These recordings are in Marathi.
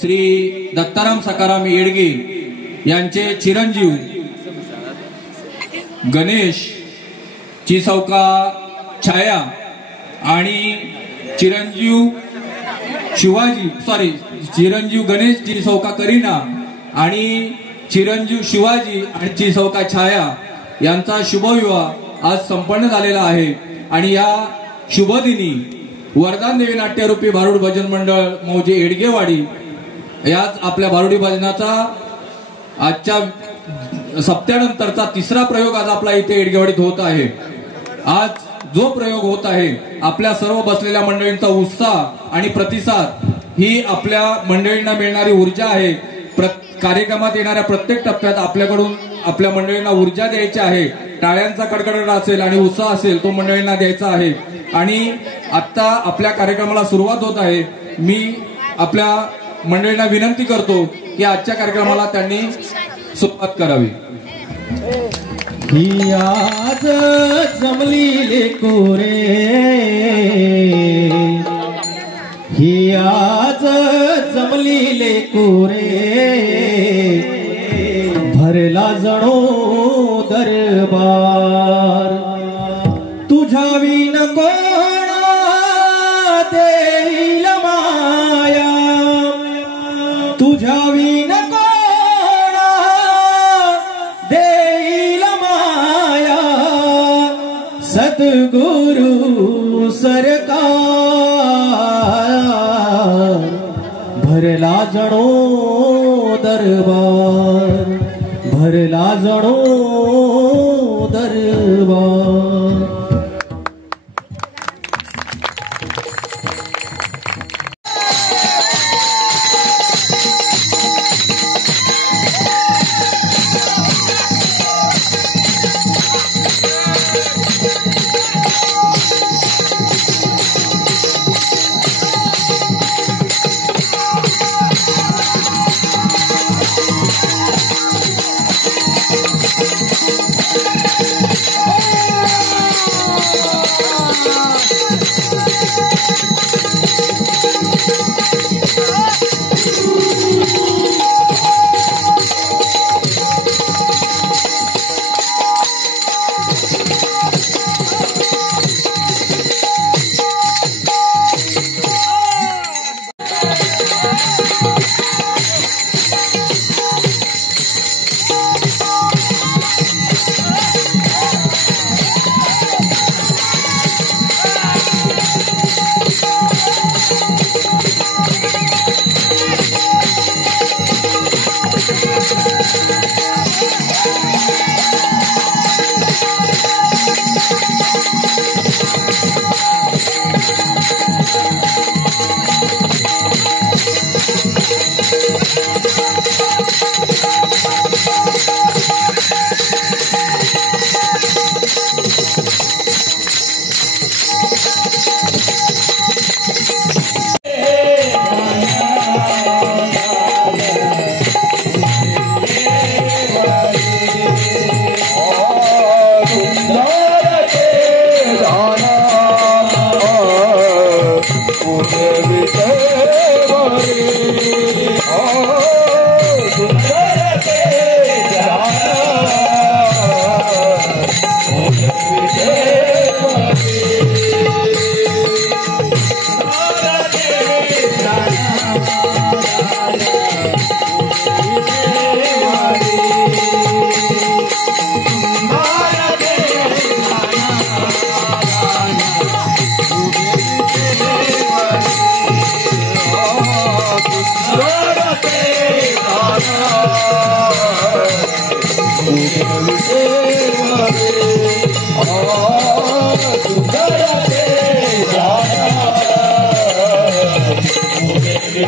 श्री दत्ताराम सकाराम येडगे यांचे चिरंजीव गणेश चिसौका छाया आणि चिरंजीव चिरंजीव गणेश चिसौका करीना आणि चिरंजीव शिवाजी आणि चिसौका छाया यांचा शुभविवाह आज संपन्न झालेला आहे। आणि या शुभदिनी वरदान देवी नाट्यरूपी भारुड भजन मंडळ मौजे येडगेवाडी याच आपल्या भारुडी भजनाचा आजच्या सप्त्यानंतरचा तिसरा प्रयोग आज आपला इथे येडगेवाडीत होत आहे। आज जो प्रयोग होत आहे आपल्या सर्व बसलेल्या मंडळींचा उत्साह आणि प्रतिसाद ही आपल्या मंडळींना मिळणारी ऊर्जा आहे। कार्यक्रमात येणाऱ्या प्रत्येक टप्प्यात आपल्याकडून आपल्या मंडळींना ऊर्जा द्यायची आहे। टाळ्यांचा कडकडाट असेल आणि उत्साह असेल तो मंडळींना द्यायचा आहे। आणि आता आपल्या कार्यक्रमाला सुरुवात होत आहे। मी आपल्या मंडळींना विनंती करतो की आजच्या कार्यक्रमाला त्यांनी सुरुवात करावी। ही आज जमली लेकोरे, ही आज जमली लेकोरे, भरला जणो दरबार, तुझ्या विन कोण देईल माया, तुझ्या विन कोण देईल माया, सद्गुरु सरकार, भरला जणो दरबार, भरला जणो दरबार।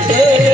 देवरी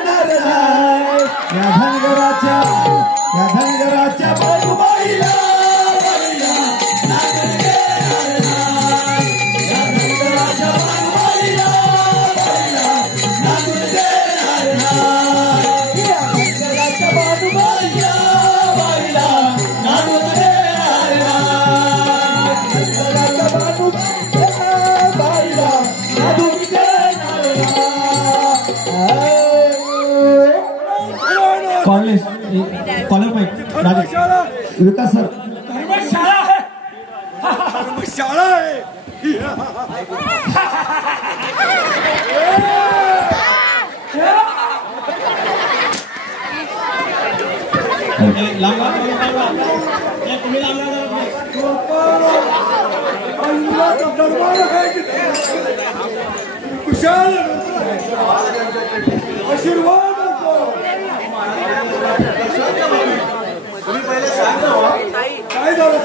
देणार नाही या धनगराच्या बाजूबाईला बाईला नाचू देणार नाही या धनगराच्या बाजूबाईला बाईला नाचू देणार नाही या धनगराच्या बाजूबाईला बाईला नाचू देणार नाही धनगराच्या बाजूबाईला बाईला नाचू कॉलर पाहिजे राजेश विकास सर धर्मशाळा आहे धर्मशाळा आहे कुशाल आशीर्वाद काय झालं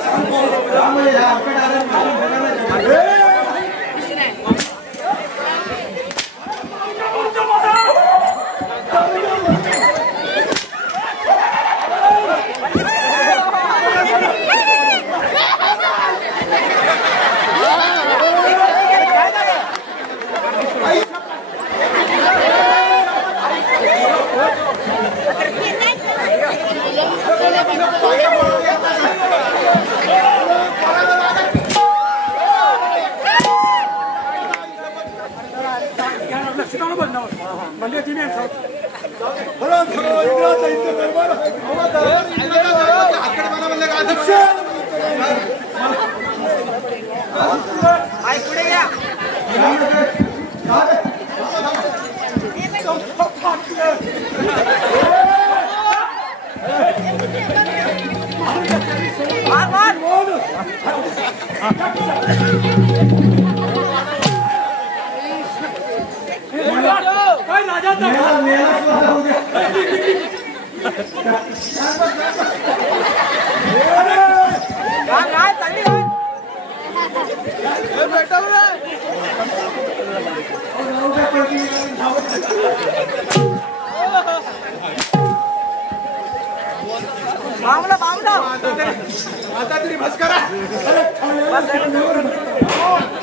आता तरी बस करा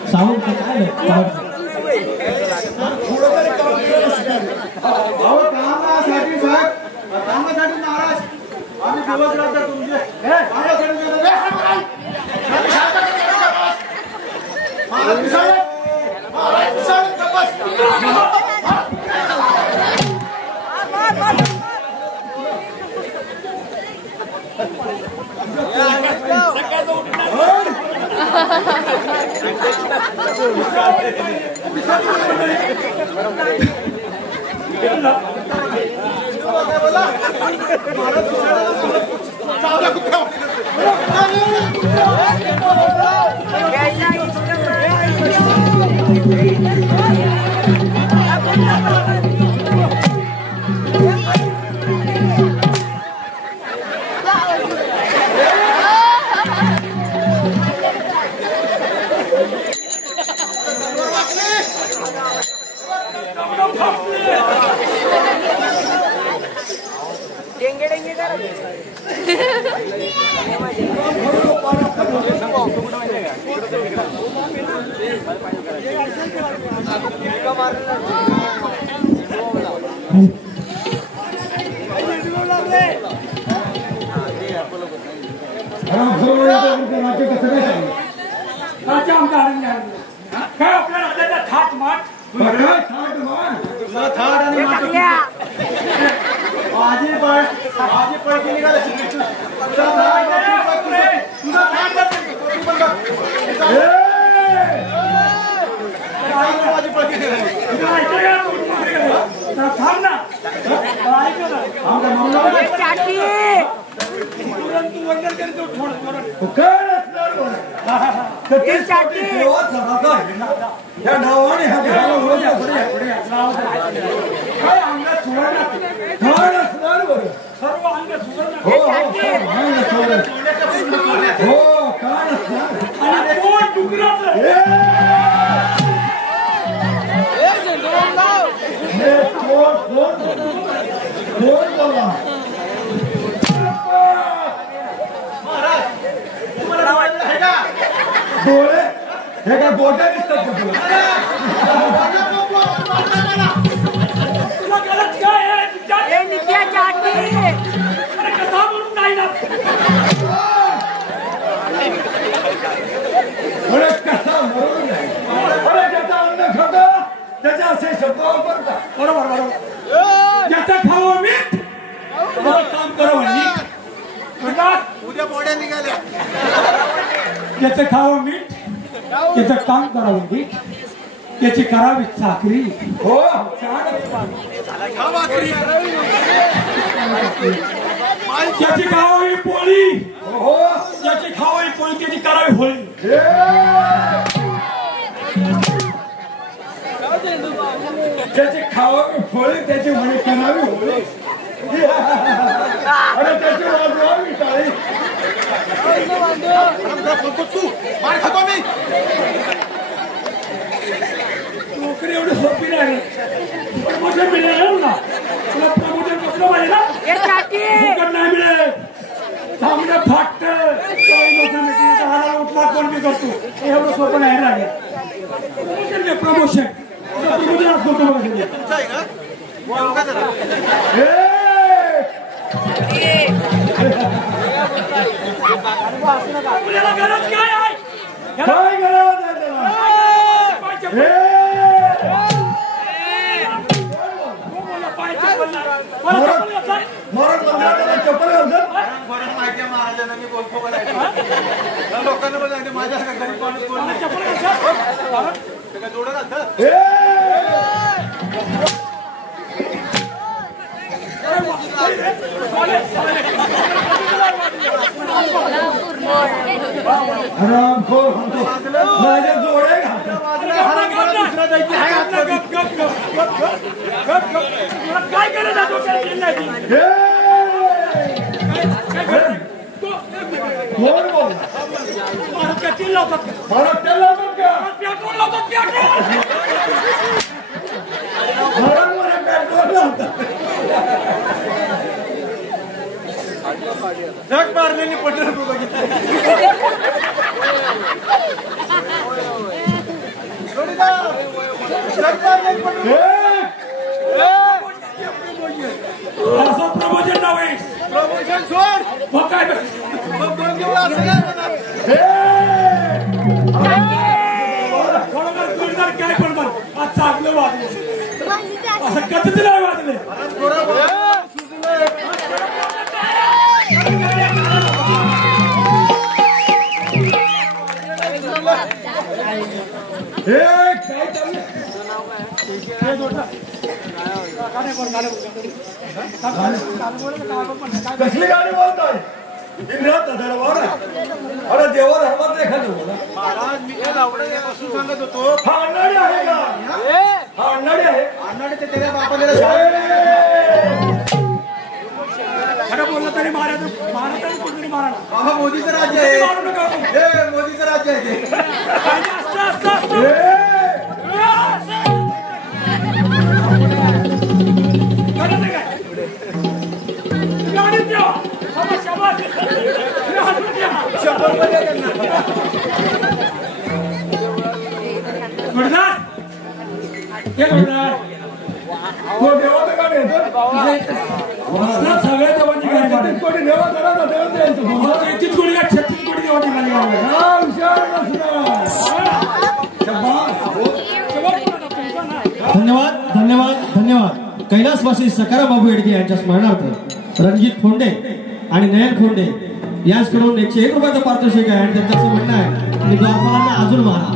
साऊंड काय कामासाठी साहेब कामासाठी नाराज आम्ही दिवस राहतो तुमचे काय आपल्या राज्याचा थाट माट या नावाने सर्व अंग सुधारणार दोन बोला डोळे हे काय बोटा दिसतात का तुला कसा मरून नाही त्याचा अन्न खातं त्याच्या असे शब्द वापरतात बरोबर बरोबर त्याचं खावं मीठ काम करावं नीट उद्या बोड्या निघाल्या त्याचं खावं मीठ त्याचं काम करावं नीट त्याची करावी चाकरी हो त्याची खावावी पोळी हो त्याची खावावी पोळी त्याची करावी होळी त्याची खावावी पोळी त्याची होळी करावी होळी अरे त्याची वाजवावी टाळी तू मार खातो मी नोकरी एवढी सोपी नाही प्रमोशन मिळेल ना तुला प्रमोशन कसलं पाहिजे ना फुकट नाही मिळेल थांबणं फाटत नोकरी मिळते उठला कोण मी करतो एवढं सोपं नाही राहिले प्रमोशन प्रमोशन असतो तुमचं आहे का गरज काय आहे काय गरज माहिती महाराजांना मी बोलतो लोकांना पण माझ्या गरीब माणूस जोडत माझ्या जोडे काय करत जग मारलेली पटल प्रमोशन नावे प्रमोशन सोड मग काय दोन दिवस असं काय पण आज चांगलं वाजलं असं कधीच नाही वाजले कसली गाडी बोलताय अरे देवा धर्मात एखादं बोला महाराज मी काय आवडण्यापासून सांगत होतो हा अण्णाडी आहे का हा अण्णाडी आहे अण्णाडी ते त्याच्या बापाला खरं बोललं तरी महाराज कोणतरी महाराज बाबा मोदीचं राज्य आहे मोदीचं राज्य आहे देवाचं गाडी सगळ्या देवांची गाडी कोटी देवा जरा द्यायचं 31 कोटी 36 कोटी देवाची गाडी धन्यवाद धन्यवाद धन्यवाद कैलासवासी सकाराम बाबू येडगे यांच्या स्मरणार्थ रणजित फोंडे आणि नयन फोंडे याचकडून 101 रुपयाचं पारितोषिक आहे आणि त्यांचं असं म्हणणं आहे की द्वारपालांना अजून मारा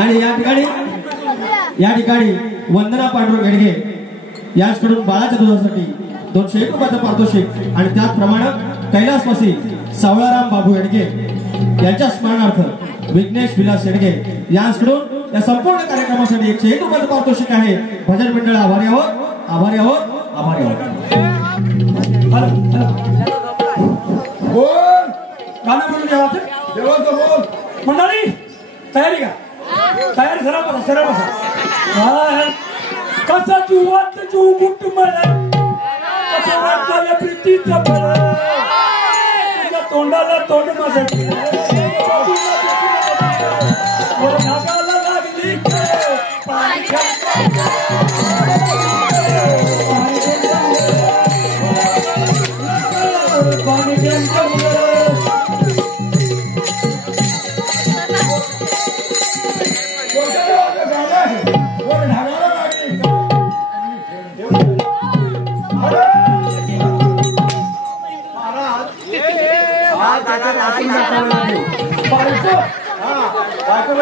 आणि या ठिकाणी वंदना पांडुरंग येडगे याचकडून बाळाच्या दुधासाठी 201 रुपयाचं पारितोषिक आणि त्याचप्रमाणे कैलासवासी सावळाराम बाबू येडगे यांच्या स्मरणार्थ विघ्नेश विलास येडगे यांच्याकडून या संपूर्ण कार्यक्रमासाठी 101 रुपयाचं पारितोषिक आहे भजन मंडळ आभारी आहोत आभारी आहोत आभारी आहोत बोल गाणं म्हणून देवाचं बोल मंडळी तयारी का तयारी सरळ बसा कसा जीवात जीव कुटुंबाला कसं वाटतं प्रीतीचं फळ तुझ्या तोंडाला तोंड माझं भागाला लागली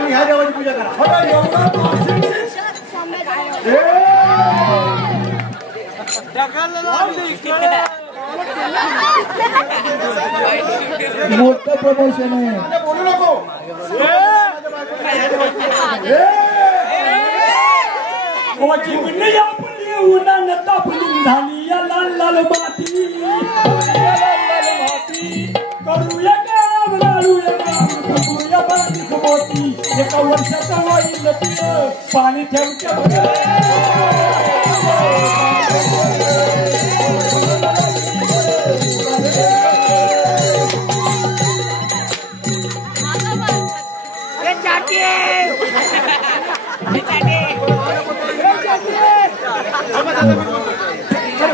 ह्या देवाची पूजा करा मोठं प्रमोशन आहे बोलू नको उन्हानं तापली झाली या लाल लाल माती करूया काम लाडूया काम करूया बारीक मोती एका वर्षाचा होईल पाणी ठेवच्या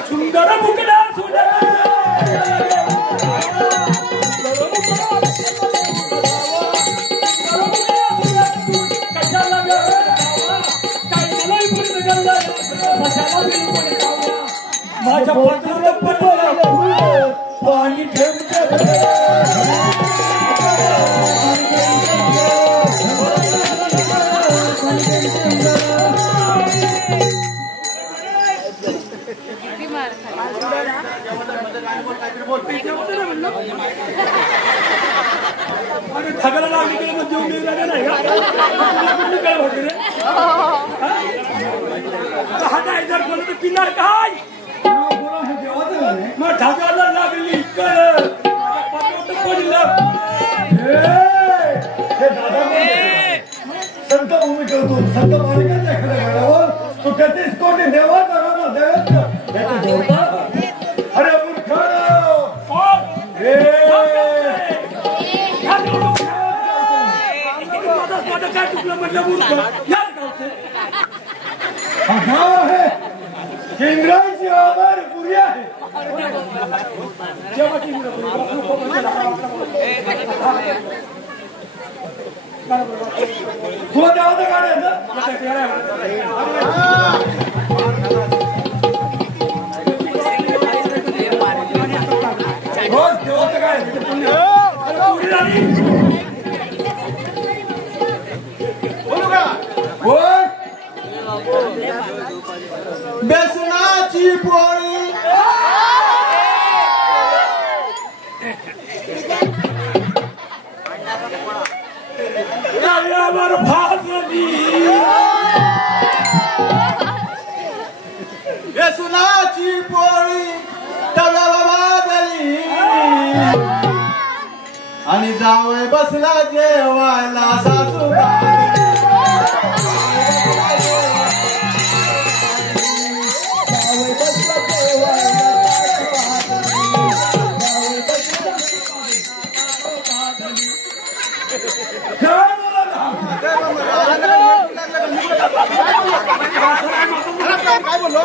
सुंदर मुकला माझ्या पाणी सगळं लागली गेलं मग जीव मिळाला नाही हा नाही जर बोलत तर पिणार काय मग ढगाला लागली संत भूमी करतो संत मालिकाच्या एखाद्या वेळावर तू 33 कोटी देवाचा अरे काय चुकलं म्हटलं मूर्ख गाव आहे केंद्राची आभार पुरी आहे तुला देवाचं बेसनाची पोळी रायावर भाजली बेसनाची पोळी तव्याला भाजली आणि जावई बसला जेवायला सासूबाई काय बोललो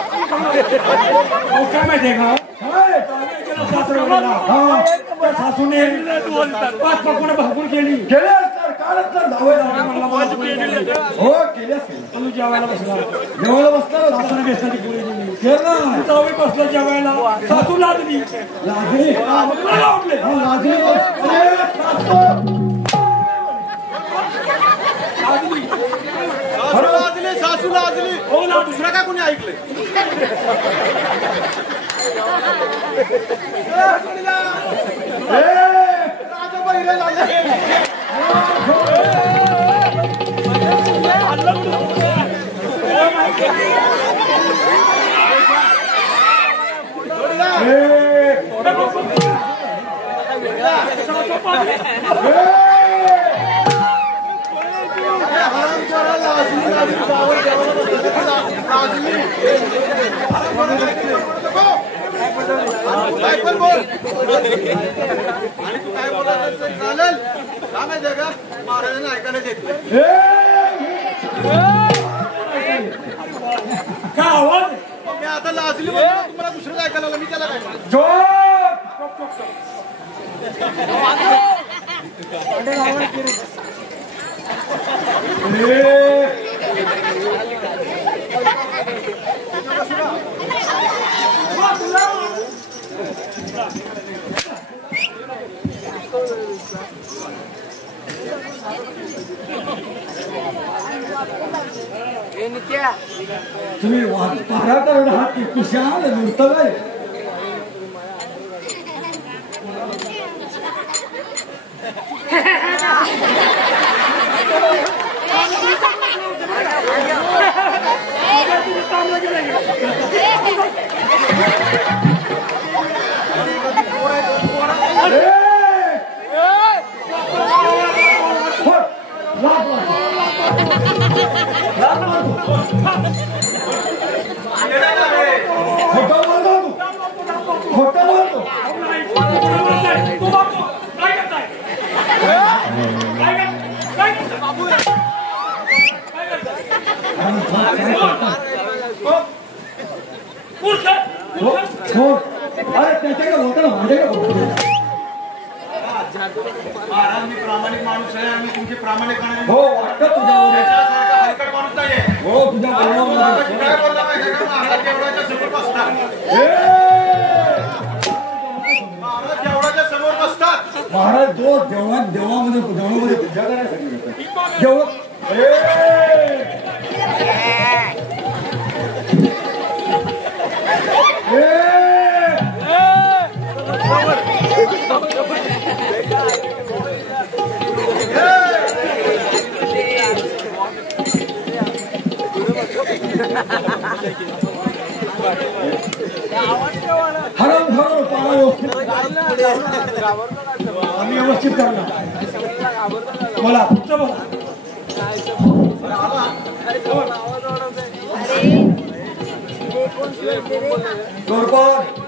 काय माहितीये का सासूने पाच पकडून भागून केली केले असणार कालच तर हो केले तू जेवायला बसला जेवायला बसला सासूने बेसनाची पोळी दिली जावई बसला जेवायला सासू लाजली लाजली लाजले लाजली सासू लाजली हो ना दुसरा काय कोणी ऐकलंय हराम काय पण बोल आणि तू काय बोलायचं चालेल का माहिती का महाराजांना ऐकायला देत काय आवाज मी आता लाजली म्हणून तुम्हाला दुसरं ऐकायला लागलं मी त्याला काय तुम्ही पारात हात कुशाल नुसतं काय मी प्रामाणिक माणूस आहे आणि तुमची प्रामाणिकपणे हो वाटतं तुझ्या हलकट माणूस नाहीये हो तुझ्या काय बोलला माहिती का महाराज देवळाच्या समोर बसतात महाराज देवळाच्या समोर बसतात महाराज जो देवामध्ये पूजा करायसाठी जेवण आम्ही व्यवस्थित करणार बोला तुमचं बोला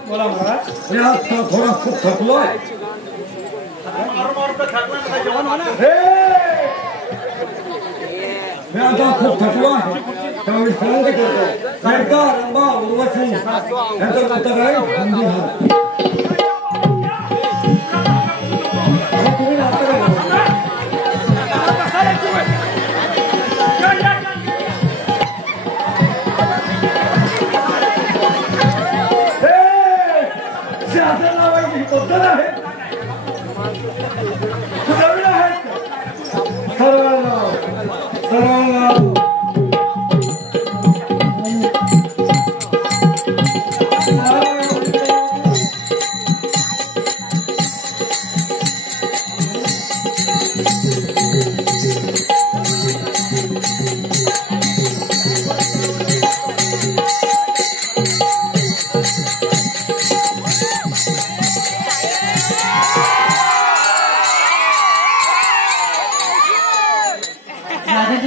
बोला महाराज थोडा खूप थकलो मी आता खूप थकलो आहे त्यामुळे विश्रांती करतो सरकार रंबा उर्वशी यांचं उत्तर आहे तुम्ही नाश्ता करा शासन लावायची पद्धत आहे सुधारणा आहे सर्वांना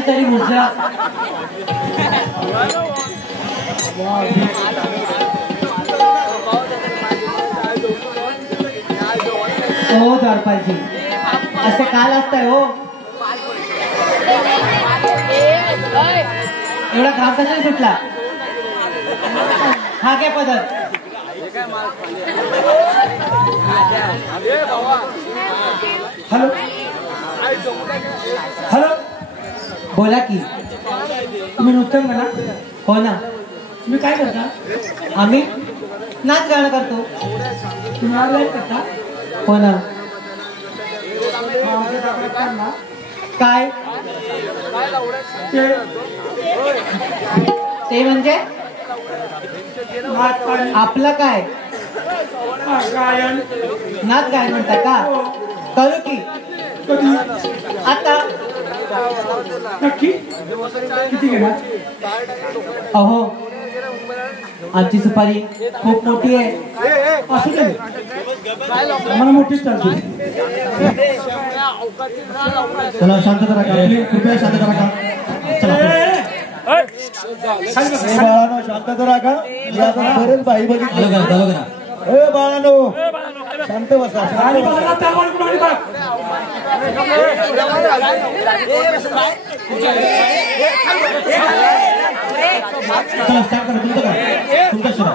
तरी मुद्रा हो दरपालजी असं काल असतंय हो एवढा घाम कसा सुटला हा काय पदर हॅलो हॅलो बोला की तुम्ही नृत्य म्हणा हो ना तुम्ही काय करता आम्ही नाच गाणं करतो तुम्ही ऑनलाईन करता हो ना काय ते म्हणजे आपलं काय गायन नाच गायन म्हणता का करू की कधी आता नक्की किती घेणार अहो आमची सुपारी खूप मोठी आहे असू दे मला मोठीच चालते चला शांतता राखा कृपया शांतता राखा बाळानो शांतता राखा. या जरा बरेच बाई बघितली. बाळानो शांत बसा. आणि बघा त्यावर कुणाली बघ. चला स्टार्ट करा. तुमचा शिरा.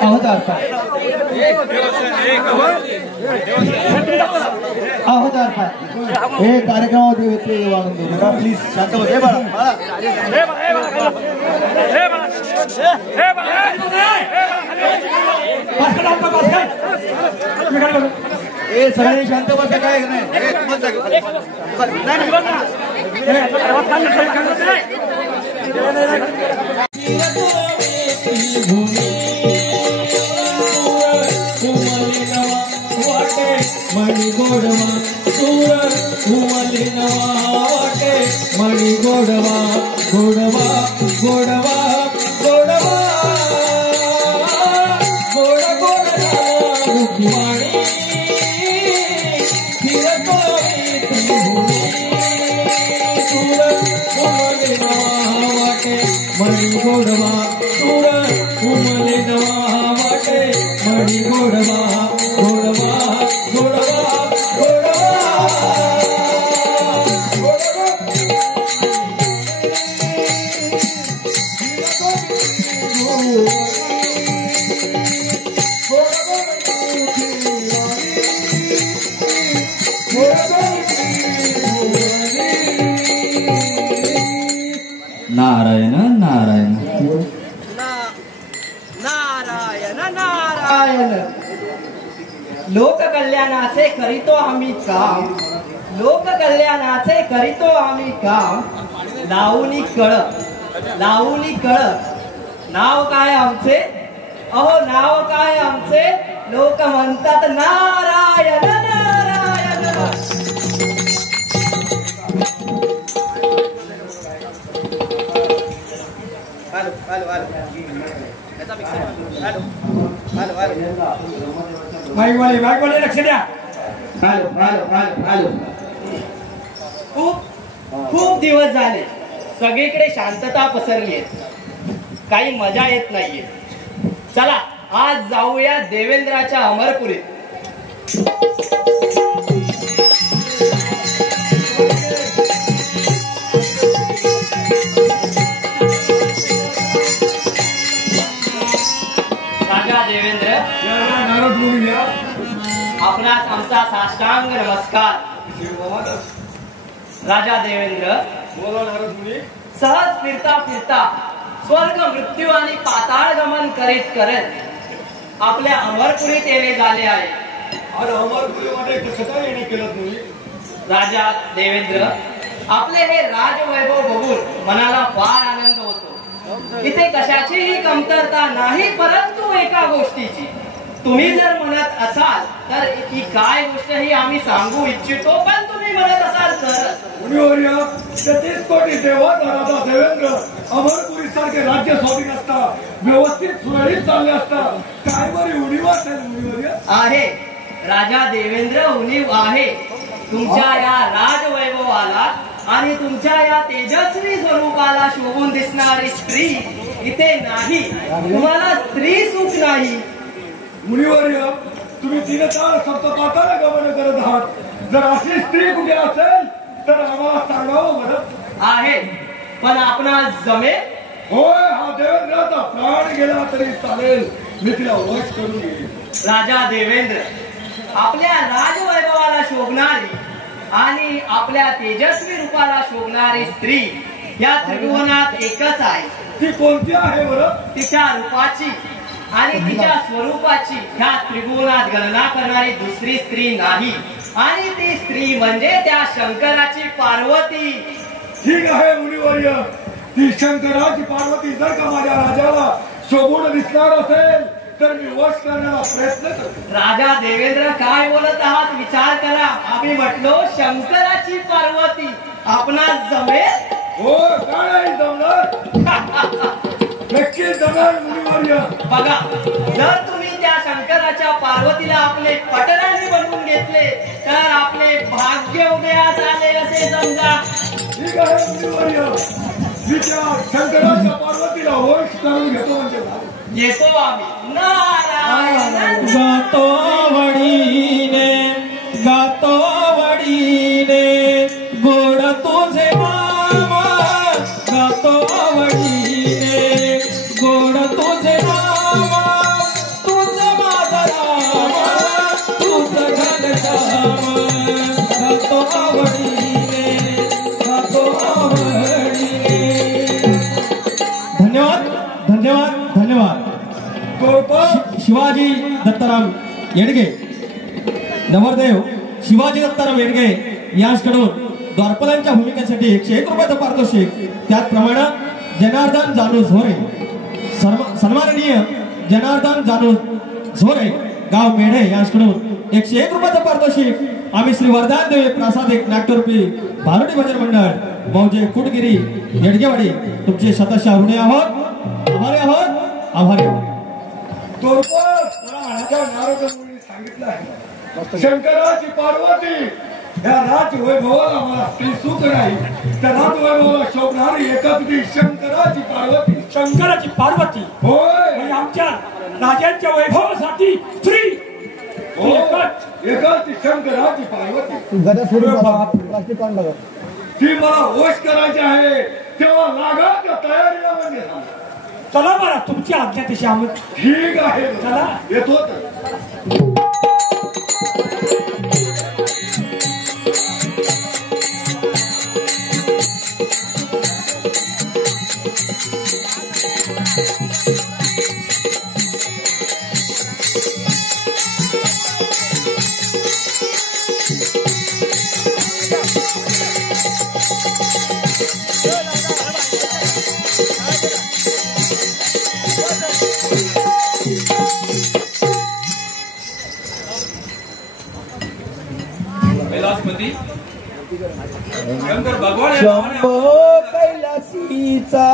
अहो दरपाल अहो दरपाल हे कार्यक्रमामध्ये व्यत्यय येऊ आणून देऊ नका प्लीज. शांत बस. हे बाळा बाळा ए सगळे शांत बसा. काय नाही मणि गोडवा सूर उमले नवा वाटे. मणि गोडवा गोडवा गोडवा गोडवा गोड गोड रुखवाणी फिरतो त्रिभुवनी. सूर उमले नवा वाटे. मणि गोडवा सूर उमले नवा वाटे. मणि गोडवा गोडवा गोडवा गोडवा. नारायण नारायण नारायण नारायण. लोककल्याणाचे करीतो आम्ही काम. लोककल्याणाचे करीतो आम्ही काम. लावणी कळ लावणी कळ. नाव काय आमचे. अहो नाव काय आमचे. लोक म्हणतात नारायण नारायण. माईकवाले लक्ष द्या. खूप खूप दिवस झाले सगळीकडे शांतता पसरली आहे. काही मजा येत नाहीये. चला आज जाऊया देवेंद्राच्या अमरपुरीत. राजा देवेंद्र आपणास आमचा साष्टांग नमस्कार. राजा देवेंद्र सहज फिरता फिरता स्वर्ग मृत्यू आणि पाताळ गमन करीत करत आपल्या अमरपुरीत येणे झाले आहे. अमरपुरीमध्ये कसं काय येणे केलं तुम्ही. राजा देवेंद्र आपले हे राजवैभव बघून मनाला फार आनंद होतो. इथे कशाचीही कमतरता नाही. परंतु एका गोष्टीची तुम्ही जर म्हणत असाल तर ही काय गोष्ट ही आम्ही सांगू इच्छितो. पण तुम्ही म्हणत असाल तर 33 कोटी देवाचा राजा देवेंद्र अमरपुरी सारखे राज्य स्वाधीन असता व्यवस्थित सुरळीत चालले असता काय बरी उणीव असेल. आहे राजा देवेंद्र उणीव आहे. तुमच्या या राजवैभवाला आणि तुमच्या या तेजस्वी स्वरूपाला शोभून दिसणारी स्त्री इथे नाही. तुम्हाला स्त्री सुख नाही. मुनिवर्य तुम्ही 3 तास सप्तपाताला गमन करत आहात. जर अशी स्त्री कुठे असेल तर आम्हाला सांगावं बरं. आहे पण आपणास जमेल. होय हा देवेंद्राचा प्राण गेला तरी चालेल. मी तिला वश करून घेईन. राजा देवेंद्र आपल्या राजवैभवाला शोभणारी आणि आपल्या तेजस्वी रूपाला शोभणारी स्त्री या त्रिभुवनात एकच आहे. ती कोणती आहे बरं. तिच्या रूपाची आणि तिच्या स्वरूपाची ह्या त्रिभुवनात गणना करणारी दुसरी स्त्री नाही. आणि ती स्त्री म्हणजे त्या शंकराची पार्वती. ठीक आहे मुनिवर्य. ती शंकराची पार्वती जर का माझ्या राजाला शोभून दिसणार असेल तर मी वश करण्याचा प्रयत्न करतो. राजा देवेंद्र काय बोलत आहात विचार करा. आम्ही म्हटलो शंकराची पार्वती. आपणास जमेल. हो का नाही जमणार. नक्की जमेल मुनिवर्य. बघा जर तुम्ही त्या शंकराच्या पार्वतीला आपले पटरांनी बनवून घेतले तर आपले भाग्य उदयास आले असे समजा. ठीक आहे मुनिवर्य, मी त्या शंकराच्या पार्वतीला वश करून घेतो म्हणजे येतो आम्ही. नारायण गातो वडीने गोड तुझे नाम, गातो वडीने गोड तुझे नाम, तुझं माझं राम, तुझं घनश्याम, गातो वडीने, गातो वडीने. धन्यवाद धन्यवाद धन्यवाद. शिवाजी दत्ताराम येडगे, नवरदेव शिवाजी दत्ताराम येडगे यांच्याकडून द्वारपालांच्या भूमिकेसाठी 101 रुपयाचं पारितोषिक. त्याचप्रमाणे जनार्दन जानू झोरे, सन्माननीय जनार्दन जानू झोरे गाव मेढे यांच्याकडून 101 रुपयाचं पारितोषिक. आम्ही श्री वरदान देवी प्रासादिक नाट्यरूपी भारुडी भजन मंडळ मौजे कुटगिरी येडगेवाडी तुमचे शतशः ऋणी आहोत, आभारी आहोत, आभारी आहोत. नारदमुनी सांगितलं आहे शंकराची पार्वती या राजवैभवाला मला स्त्री सुख नाही. त्या राजवैभवाला शोभणारी एकच ती शंकराची पार्वती. शंकराची पार्वती होय, आणि आमच्या राजांच्या वैभवासाठी स्त्री एकच ती शंकराची पार्वती. ती मला वश करायची आहे तेव्हा लागा त्या तयारीला म्हणजे चला बरं, तुमची आज्ञा तशी आम्ही. ठीक आहे, चला येतो तर. कैलासपती शंकर भगवान शंभो कैलासीचा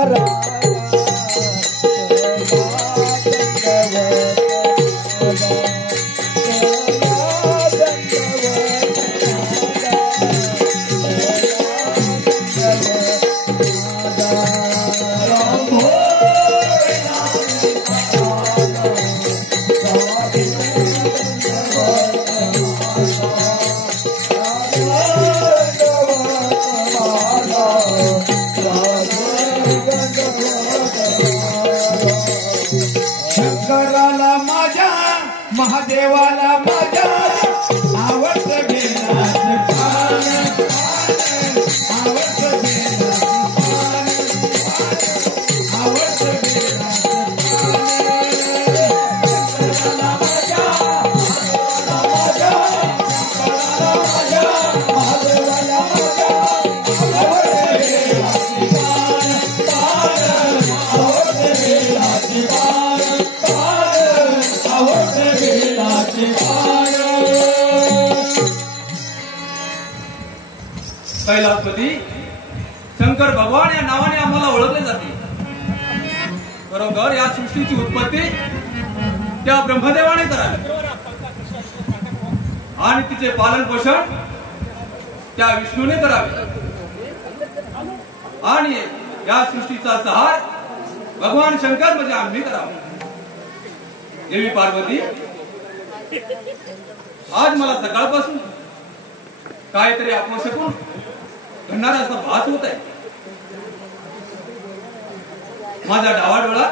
शंकराला माझ्या महादेवाला माझ्या आवडत घेण्याचे पान, आवडत घेण्याचे पान, आवडत घेण्याचे पान. शंकराला माझ्या महादेवाला माझ्या, शंकराला माझ्या महादेवाला माझ्या आवडत घेण्याचे पान, आवडत घेण्याचे पान. कैलासपती शंकर भगवान या नावाने आम्हाला ओळखले जाते. बरोबर या सृष्टीची उत्पत्ती त्या ब्रह्मदेवाने करावी आणि तिचे पालन पोषण त्या विष्णूने करावे आणि या सृष्टीचा सहार भगवान शंकर म्हणजे आम्ही करावा. देवी पार्वती, आज मला सकाळपासून काहीतरी अपशकून घडणारा असा भास होत आहे. माझा डावा डोळा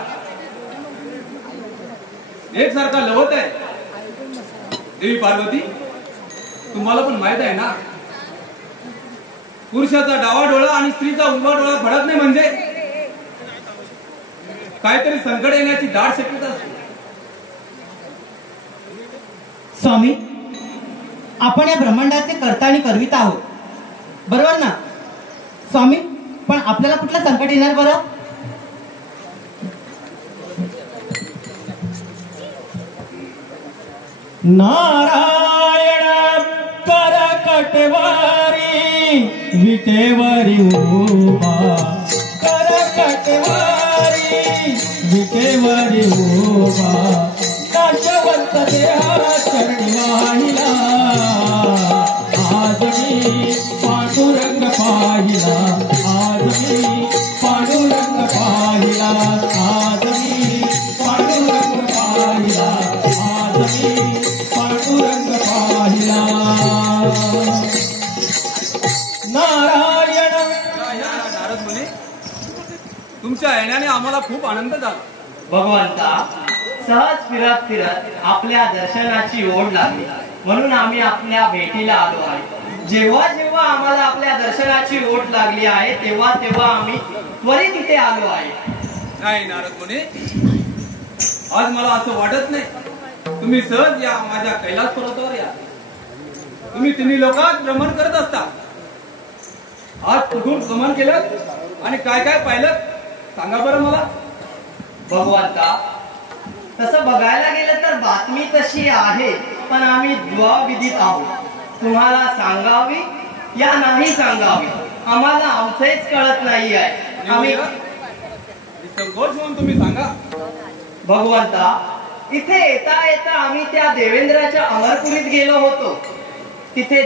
एकसारखा लवत आहे. देवी पार्वती, तुम्हाला पण माहित आहे ना, पुरुषाचा डावा डोळा आणि स्त्रीचा उजवा डोळा फडत नाही म्हणजे काहीतरी संकट येण्याची दाट शक्यता असते. स्वामी, आपण या ब्रह्मांडाचे कर्ता आणि करविता आहोत, बरोबर ना स्वामी? पण आपल्याला कुठलं संकट येणार बरं? नारायण करकटवारी विटेवरी उभा, करकटवारी विटेवरी उभा, नाशवंत देहा चरणी वाहिला आज मी पांडुरंग पाहिला आज मी पांडुरंग पाहिला आज मी पांडुरंग पाहिला आज मी पांडुरंग पाहिला नारायण. नारद मुनी, तुमच्या येण्याने आम्हाला खूप आनंद झाला. भगवंता, सहज फिरत फिरत आपल्या दर्शनाची ओढ लागली म्हणून आम्ही आपल्या भेटीला आलो आहे. जेव्हा जेव्हा आम्हाला आपल्या दर्शनाची ओढ लागली आहे तेव्हा तेव्हा आम्ही त्वरित इथे आलो आहे. नाही नारद मुनी, आज मला असं वाटत नाही. तुम्ही सहज या, माझ्या कैलास पर्वतावर या. तुम्ही तिन्ही लोकात भ्रमण करत असता. आज कुठून गमन केलं आणि काय काय पाहिलं सांगा बरं मला. भगवंता, तसं बघायला गेलं तर बातमी तशी आहे, पण आम्ही द्वविदित आहोत. तुम्हाला सांगावी या नाही सांगावी आम्हाला आमचेच कळत नाही आहे. आम्ही संकोच म्हणून तुम्ही सांगा. भगवंता, इथे येता येता आम्ही त्या देवेंद्राच्या अमरपुरीत गेलो होतो. तिथे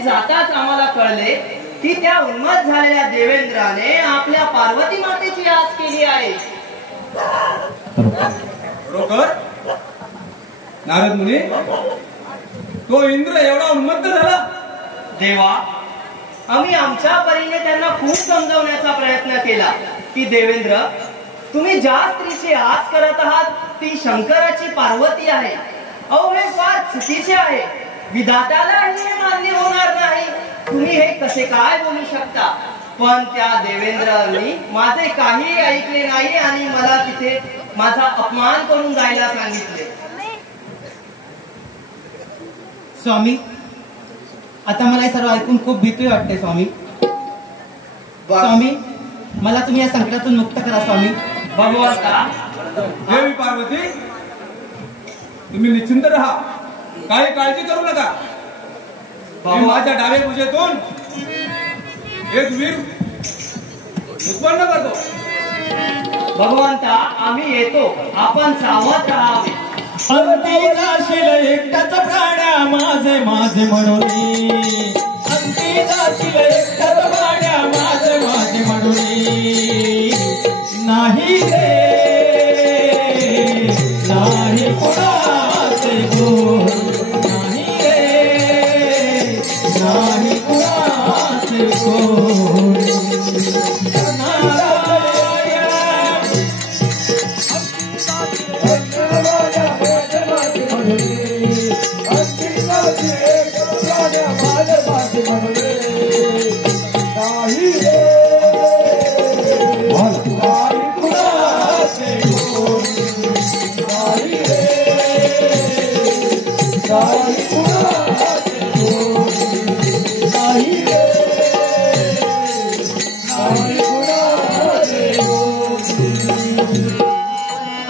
जाताच आम्हाला कळले की त्या उन्मत्त झालेल्या देवेंद्राने आपल्या पार्वती मातेची आस केली आहे. बरोबर नारद मुनी, तो इंद्र एवढा उन्मत्त झाला. देवा, आम्ही आमच्या परीने त्यांना खूप समजवण्याचा प्रयत्न केला की देवेंद्र, तुम्ही ज्या स्त्रीची आस करत आहात ती शंकराची पार्वती आहे. अहो, हे फार चुकीचे आहे. विधात्यालाही हे मान्य होणार नाही. तुम्ही हे कसे काय बोलू शकता. पण त्या देवेंद्रांनी माझे काही ऐकले नाही आणि मला तिथे माझा अपमान करून जायला सांगितले. स्वामी, आता मला हे सर्व ऐकून खूप भीती वाटते. स्वामी, मला तुम्ही या संकटातून मुक्त करा. स्वामी, भगवंता, देवी पार्वती, तुम्ही निश्चिंत राहा, काही काळजी करू नका. मी माझ्या डावे भुजेतून एक वीर उत्पन्न करतो. भगवंता, आम्ही येतो, आपण सावध राहावे. अंती जाशील एकटाच प्राण्या माझे माझे म्हणून. अंती जाशील एकटाच प्राण्या माझे माझे म्हणून. नाही रे नाही कुणाचे गुण. नाही रे नाही कुणाचे गुण.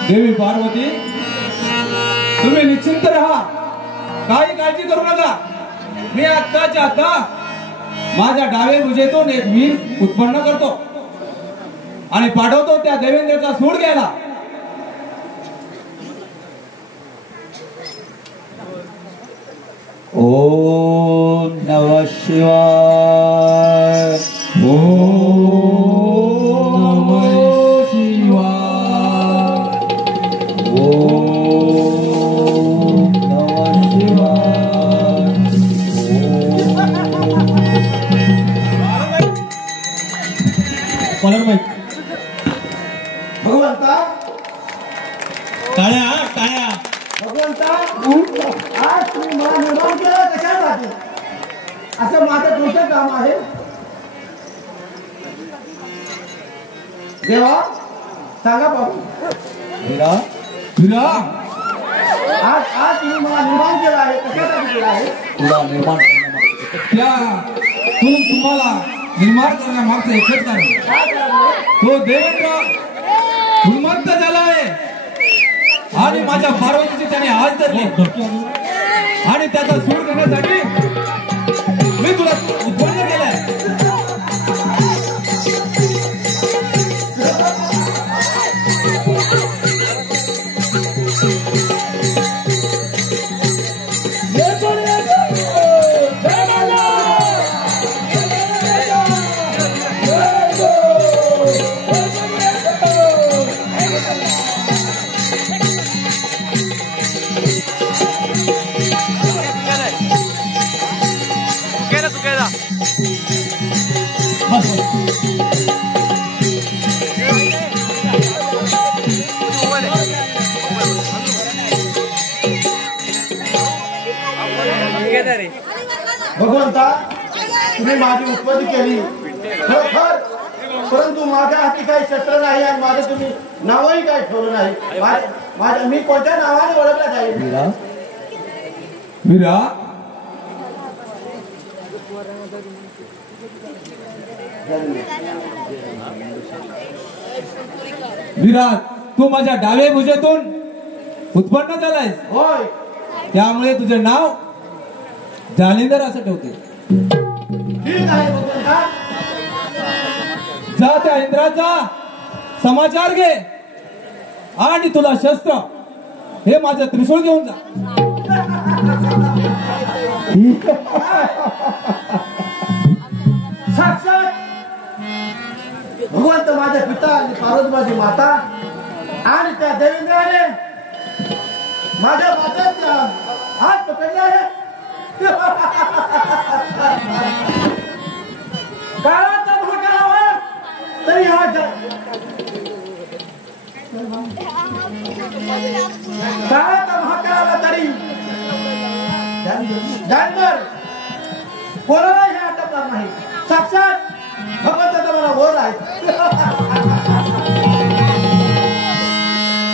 देवी पार्वती, तुम्ही निश्चिंत राहा, काही काळजी करू नका. मी आत्ताच्या आता माझ्या डावे भुजेतून एक वीर उत्पन्न करतो आणि पाठवतो त्या देवेंद्राचा सूड घ्यायला. ओम नमः शिवाय. ओम नमः शिवाय. ओम नमः शिवाय. Collar mic. भगवंता, टाळ्या टाळ्या. भगवंता, आज तुम्ही मला निर्माण केलं कशासाठी? असं माझं कोणतं काम आहे? देवा, सांगा बाबू. वीरा, वीरा, आज तुम्ही मला निर्माण केलं आहे कशासाठी केलं आहे? तुला निर्माण तुम्हाला निर्माण करण्यामागचं एकच कारण, तो देवेंद्र उन्मत्त झाला आहे आणि माझ्या पार्वतीची त्याने आज धरली आणि त्याचा सूड घेण्यासाठी मी तुला उत्पन्न केलंय. भगवंता तुम्ही माझी उत्पत्ती केली खरोखर, परंतु माझ्या हाती काही शस्त्र नाही आणि माझं तुम्ही नावही काही ठेवलं नाही. मी कोणत्या नावाने ओळखला जाईल? वीरा, विराट, तू माझ्या डावे भुजेतून उत्पन्न झालायस. होय, त्यामुळे तुझे नाव जालिंदर असं ठेवते. ठीक आहे भगवंता. जा त्या इंद्राचा समाचार घे आणि तुला शस्त्र हे माझं त्रिशूळ घेऊन जा. साक्षात भगवंत माझे पिता आणि पार्वती माझी माता आणि त्या देवेंद्राने माझ्या मातेचा हात पकडले आहे. काळाचा भागावर तरी हा काळाचा भागाला तरी जानवर कोणालाही आटपणार नाही. साक्षात भगवंताचा मला बोल आहे.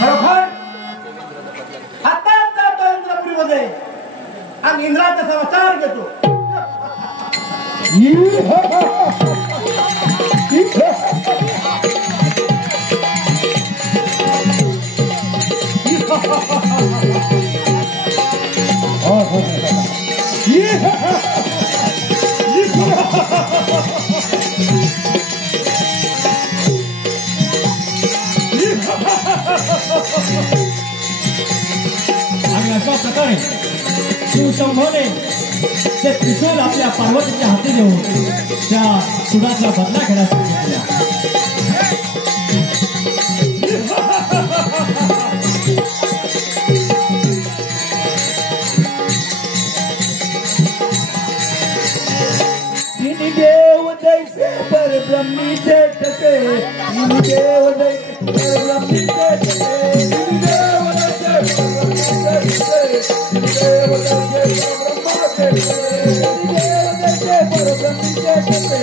खरोखर आताच जातो इंद्रपुरीमध्ये आणि इंद्राचा समाचार घेतो. आणि अशा प्रकारे शिवशंभोने ते त्रिशूल आपल्या पार्वतीच्या हाती देऊन त्या सुडाचा बदला घेण्यास सांगितला. देव दैसे परब्रह्मीचे तसे, देव दैसे परब्रह्मीचे तसे, देव दैसे परब्रह्मीचे तसे, देव दैसे परब्रह्माचे तसे, देव दैसे परब्रह्मीचे तसे,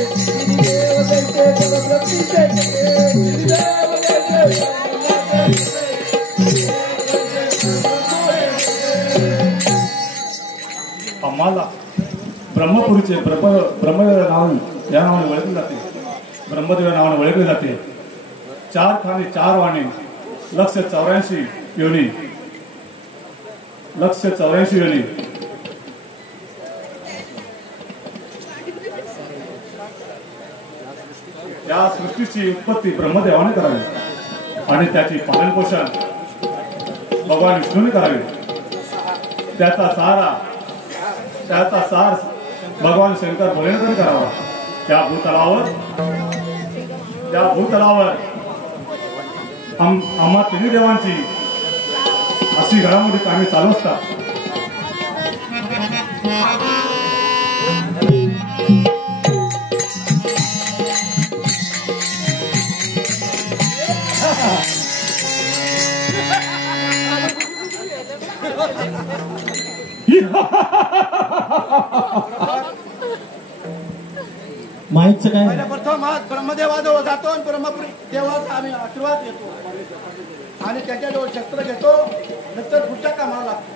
देव दैसे परब्रह्मीचे तसे, देव दैसे परब्रह्माचे. आम्हाला ब्रह्मपुरीचे ब्रह्मदेव नाव या नावाने ओळखले जाते. ब्रह्मदेव नावाने ओळखले जाते. 4 खाने 4 वाणे 184 योनी 184 योनी. या सृष्टीची उत्पत्ती ब्रह्मदेवाने करावी आणि त्याची पालनपोषण भगवान विष्णूने करावे. त्याचा सार भगवान शंकर भोलेनाथाने करावा. त्या भूतलावर आम्हा तिन्ही देवांची अशी घडामोडी कामे चालू असतात. माहितच काय प्रथम ब्रह्मदेवाजवळ जातो आणि ब्रह्मपुरी देवाचा आम्ही आशीर्वाद घेतो आणि त्याच्याजवळ शस्त्र घेतो. नंतर पुढच्या कामाला लागतो.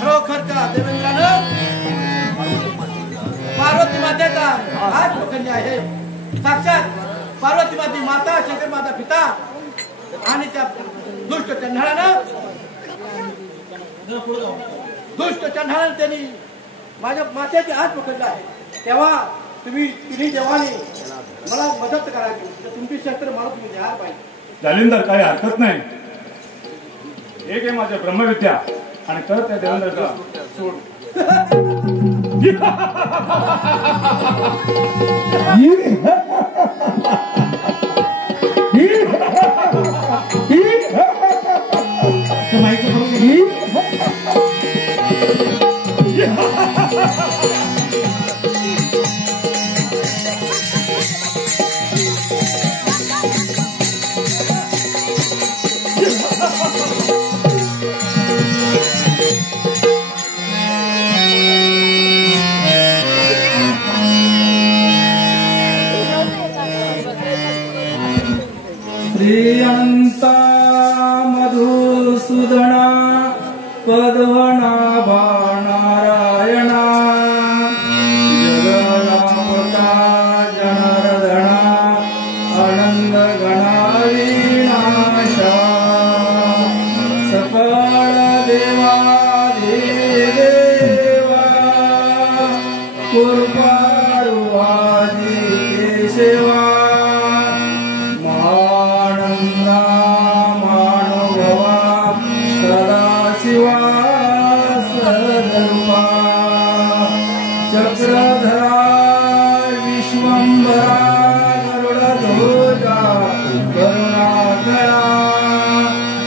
खरोखर का देवेंद्रानं पार्वती मातेचा हात पकडले आहे. साक्षात पार्वती माती माता, शंकर माता पिता आणि त्या दुष्ट चंडाळानं त्यांनी माझ्या मातेचे हात पकडला आहे. तेव्हा तुम्ही तिन्ही देवाने मला मदत करावी. तुमची शस्त्र मला तुम्ही द्यायला पाहिजे. जालिंदर, काही हरकत नाही. एक आहे माझ्या ब्रह्मविद्या आणि तर त्या देवेंद्रला सोड. माहिती अनंता मधुसूदना पद्मनाभा नारायणा जगन्नाथा जनार्दना आनंद गणाविनाशा सकळ देवाधिदेवा कृपारुवादी केशवा चक्रधरा विश्वंभरा गरुडध्वजा करुणाकरा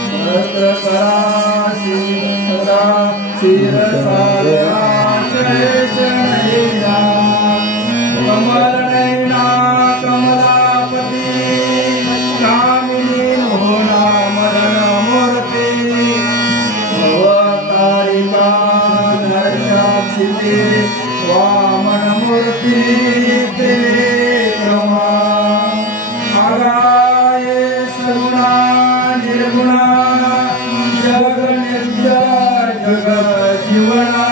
सहस्रकरा शिवसदा क्षीरसागरा शैशनैना कमलनयना कमलापति कामिनी मोहना मदनमूर्ति भवतारिका नरकाक्षिते वामनमूर्ति ते रमा आगाय सगुणा निर्गुणा जगनित्य जगजीवना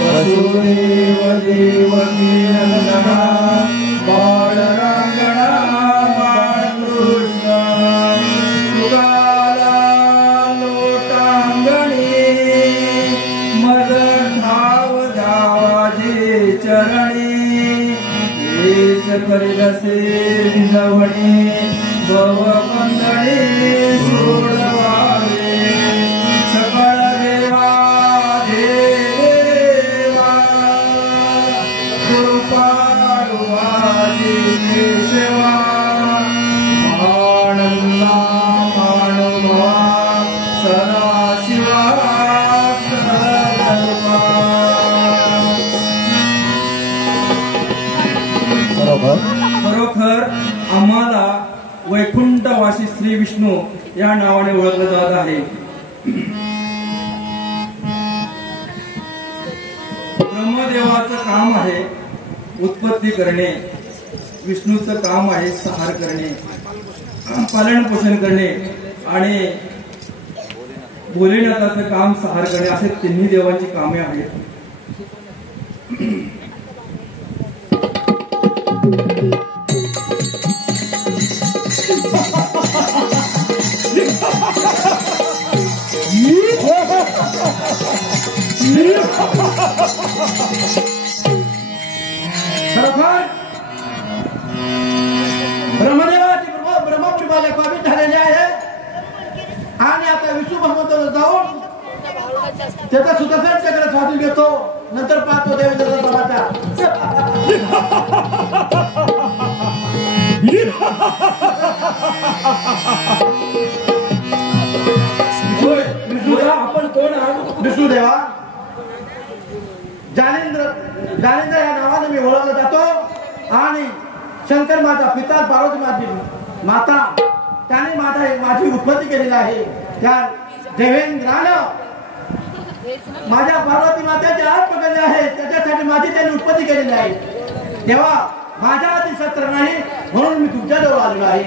वसुदेव देवकी नंदना बाळरांगणा बाळकृष्ण युगाला लोटांगणी मद चरणी हेच करिलसे विलवणी भवबंधने सोडवावे सकळ देवा देवा कृपारुवादी केशवा आनंदा मानवा सदाशिवा सदर्वा खरोखर आम्हाला वैकुंठवासी श्री विष्णू या नावाने ओळखलं जात आहे. ब्रह्मदेवाचं काम आहे उत्पत्ती करणे, विष्णूचं काम आहे संहार करणे, पालन पोषण करणे आणि भोलेनाथाचं काम संहार करणे असे तिन्ही देवांची कामे आहेत. ब्रह्मदेवाची ब्रह्मपुरी पावित झालेले आहे आणि आता विष्णू भगवंताला जाऊन त्याचा सुदर्शन चक्र स्वाधीन घेतो. नंतर पाहतो देवेंद्र समाचार. आपण कोण आहात? विष्णुदेवा. जानेंद्र या नावाने मी ओळखला जातो आणि शंकर माझा पिता, पार्वती माझी माता, त्याने माझी उत्पत्ती केलेली आहे. त्या देवेंद्रानं माझ्या पार्वती मातेचे हात पकडले आहे, त्याच्यासाठी माझी त्यांनी उत्पत्ती केलेली आहे. तेव्हा माझ्या हाती शस्त्र नाही म्हणून मी तुमच्याजवळ आलेलो आहे.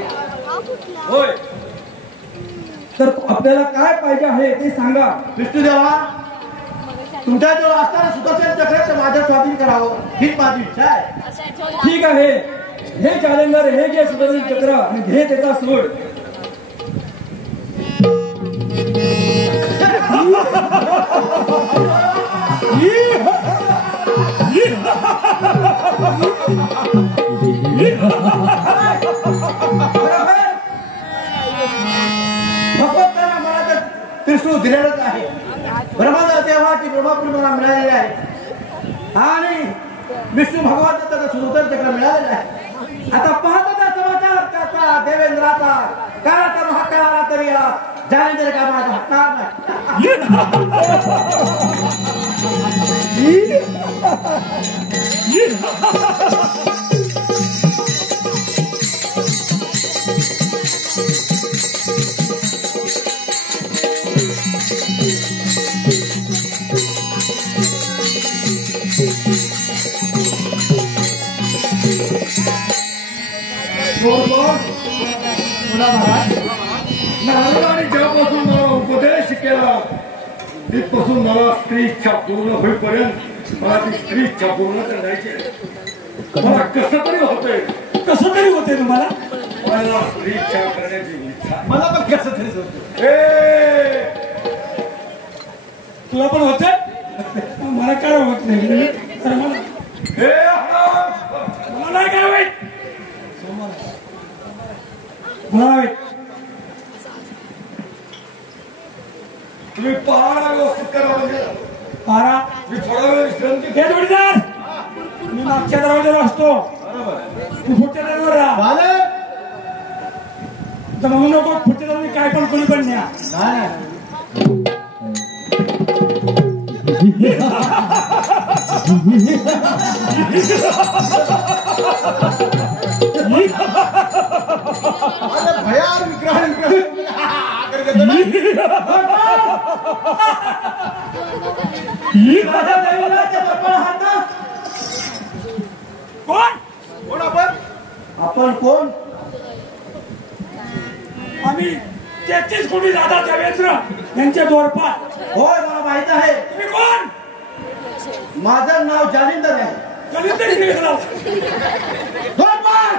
होय, तर आपल्याला काय पाहिजे आहे ते सांगा. विष्णुदेवा, तुमच्याजवळ असताना सुदर्शन चक्राचं माझ्या स्वाधीन करावं हीच माझी इच्छा आहे. ठीक आहे, हे जालेंदर, हे घे सुदर्शन चक्र आणि घे त्याचा सूड. भगवंतांना मला तर त्रिशूळ दिलेलंच आहे. ब्रह्मदेवाची ब्रह्मपुरी मला मिळालेली आहे आणि विष्णू भगवान त्याचा सुदर्शन चक्र मिळालेलं आहे. आता पाहतो त्या समाचार त्याचा देवेंद्राचा काळाचा महाकाळ आला तरी जानेंद्र का माझा हटणार नाही. बोला महाराज. नारदाने ज्यापासून मला उपदेश केला तिथपासून मला स्त्री इच्छा पूर्ण होईपर्यंत मला ती स्त्री इच्छा पूर्ण करायची आहे. मला कसं तरी होतंय. कसं तरी होते तुम्हाला. मला स्त्री इच्छा करण्याची इच्छा. मला पण कसं तरी होतं. तुला पण होत मला काय होत नाही तर मला नाही काय वाईट मला वाईट. तुम्ही पहाडा व्यवस्थित करा म्हणजे पारा मी थोडा वेळ विश्रांती हे जोडीदार मी मागच्या दरवाजावर असतो तू पुढच्या दरवाजावर राहा. तर म्हणू नको पुढच्या दरवाजा काय पण कोणी पण न्या. आपण कोण? आम्ही 33 कोटी दादा देवेंद्र यांचे दोरपाल. होय मला माहित आहे. तुम्ही कोण? माझं नाव जालिंदर आहे. जालिंदर इकडे गेला. दोरपाल.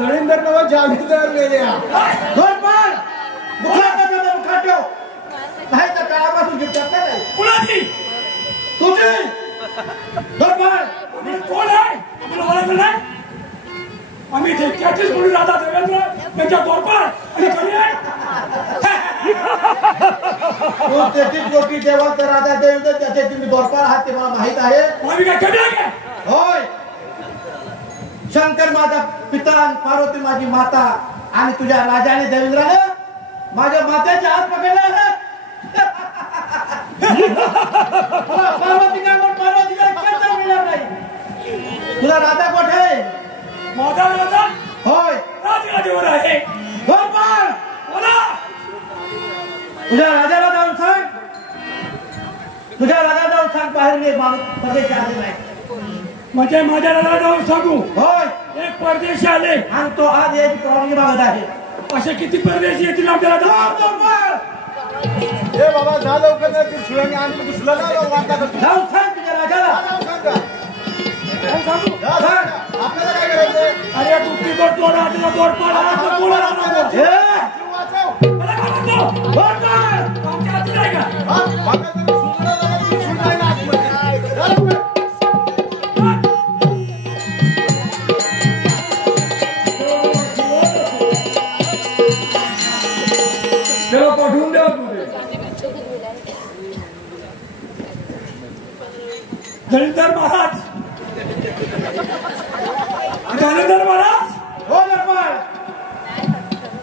दळींदर नव जामीनदार गेल्या. दोरपाल. मुखात ठेव. नाही तर काळापासून गिफ्ट नाही. कुणाची? तुझी. दोरपाल. आम्ही कोण आहे? आम्हाला ओळखलं नाही. आम्ही 33 कोटी दादा देवेंद्र यांच्या दोरपाल आणि कोणी आहे? 33 कोटी देवा तर राजा देवेंद्र त्याचे तुम्ही दोरपाल आहात ते मला माहित आहे. आम्ही काय कमी आहे? होय. शंकर माझा पिता, पार्वती माझी माता आणि तुझ्या राजाने देवेंद्राने माझ्या मातेचे हात पकडले आहेत. पार्वती काय म्हणून पार्वतीला केस मिळणार नाही. तुझा राजा कोठे आहे? माझा राजा होय. राजगादीवर आहे. दोरपाल. बोला. तुझ्या राजाला जाऊन सांग. तुझ्या राजाला जाऊन सांग बाहेर मी माणूस परदेशी आले नाही. म्हणजे माझ्या राजाला जाऊन सांगू. होय. एक परदेशी आले आणि तो आज याची परवानगी मागत आहे. असे किती परदेशी येतील आपल्याला? दोरपाल. ए बाबा जा लवकर ना ती शिवानी आणि घुसला ना वाटा करतो. जाऊन सांग तुझ्या राजाला. सांगू. सांग. आपल्याला काय करायचंय? अरे तू तिथं तो राजाला दोरपाल आला तर बोलायला नको. हे. मला काय म्हणतो? दोरपाल. आमच्या हाती नाही का? त्याला पाठवून द्या मध्ये. दलिंदर महाराज. दलिंदर महाराज. हो दोरपाल.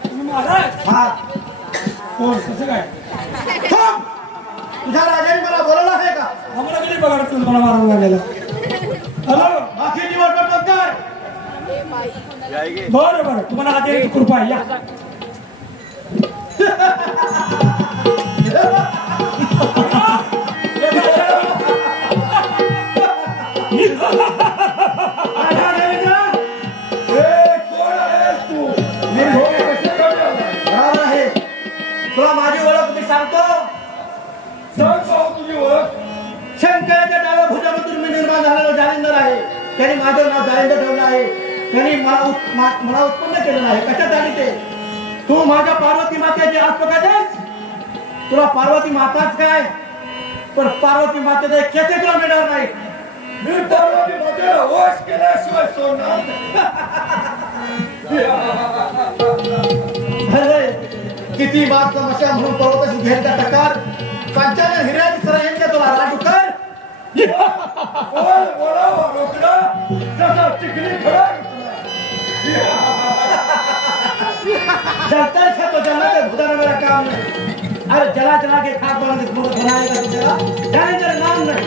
तुम्ही महाराज हा. कोण? कसं काय? थांब. तुझ्या राजाने मला बोलवलं आहे का? आम्हाला कधी बघा तुम्हाला मारून लागलेलं. हॅलो. बाकी निवड कर. बरं बरं तुम्हाला आज एक कृपा आहे. या. राजा देवेंद्र. कोण आहेस तू? मी बरोबर आहे. तुला माझी ओळख मी सांगतो. सांग भाऊ तुझी ओळख. शंकराच्या डाव्या भुजामधून मी निर्माण झालेलो जालिंदर आहे. त्यांनी माझं नाव जालिंदर ठेवलं आहे. त्यांनी मला उत्पन्न केलेलं आहे. कशात आली ते? तू माझ्या पार्वती मातेची हात पकडतेस. तुला पार्वती माताच काय पण पार्वती मातेचा एक केस तुला मिळणार नाही. मी पार्वती मातेला वश केल्याशिवाय सोडणार नाही. अरे, किती बात समस्या म्हणून पर्वताची घेर का टकार कांच्याने हिऱ्याची सर येईल का तुला राजूकर? बोलावं रोकडा जसा चिखली खडा. जलता है तो जलना के भुदाना मेरा काम नहीं. अरे जला जला के खाक बनाने को बनाएगा तुझेगा जाने तेरा नाम नहीं.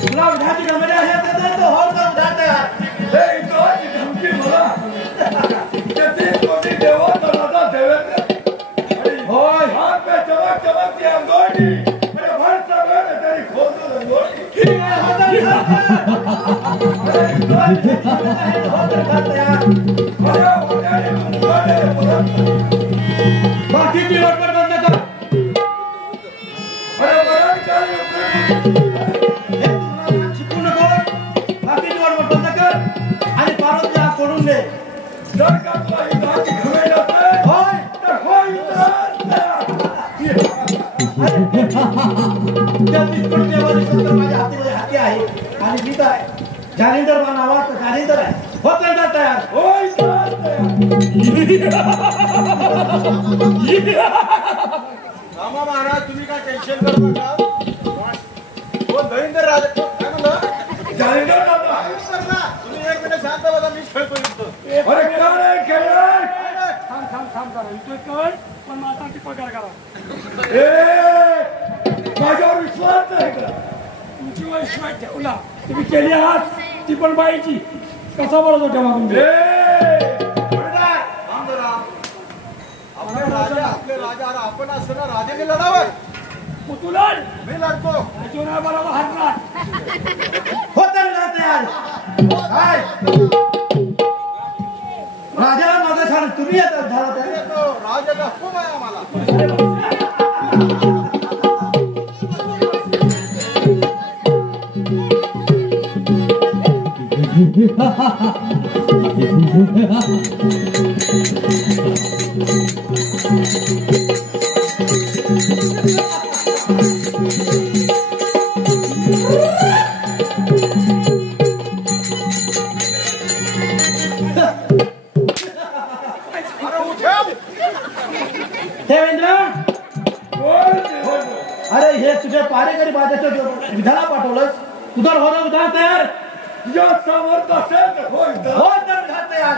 तुला उठाती का मजा है तो और का उठाता है. हे इतवाची धमकी मला. 33 कोटी देवा तर राजा देवेंद्र. होय. हाथ में चमक चमकती अंगोटी. अरे भर सगळं तेरी खोल दो अंगोटी. ठीक है होता है. अरे इतवाची होता है यार. अरे ओढ्याने मुंगाने बोला. बाकीची वटवट बंद कर. शिकू नको. बाकीची वटवट बंद कर आणि पार्वतीला सोडून दे. जर का तुला ही जाती घमेंड असेल, होय तर होय त्या बिस्कुट देवाने सुद्धा माझ्या हाती आहे आणि मी काय जालिंदर नावा तर जालिंदर आहे. होत नाही तयार. होय रामा महाराज तुम्ही काय टेन्शन करू नका. कोण धरींदर राजा काय म्हणलं जालिंदर दादा. तुम्ही एक मिनिट शांत बघा मी खेळतो इथं. अरे काय रे खेळ थांब करा इथे कर पण माझा पगार करा. माझ्यावर विश्वास नाही का? तुमची विश्वास ठेवला तुम्ही केली आहात ती पण बाईची कसा बरोबर ठेवा तुमचे. आपले राजा अरे आपण असताना राजाने लढावं. मग तू लढ मी लढतो. बरोबर हरणार. होत नाही तयार. काय राजाला माझं सांग तुम्ही येतात झाला तयार. राजाचा खूप आहे आम्हाला. देवेंद्र अरे हे तुझ्या पारेकरी बाजाच्या विधाला पाठवलंस. तुझा होता विधान तयार. तुझ्या सामर्थ्य असेल तर होय हो तर विधान तयार.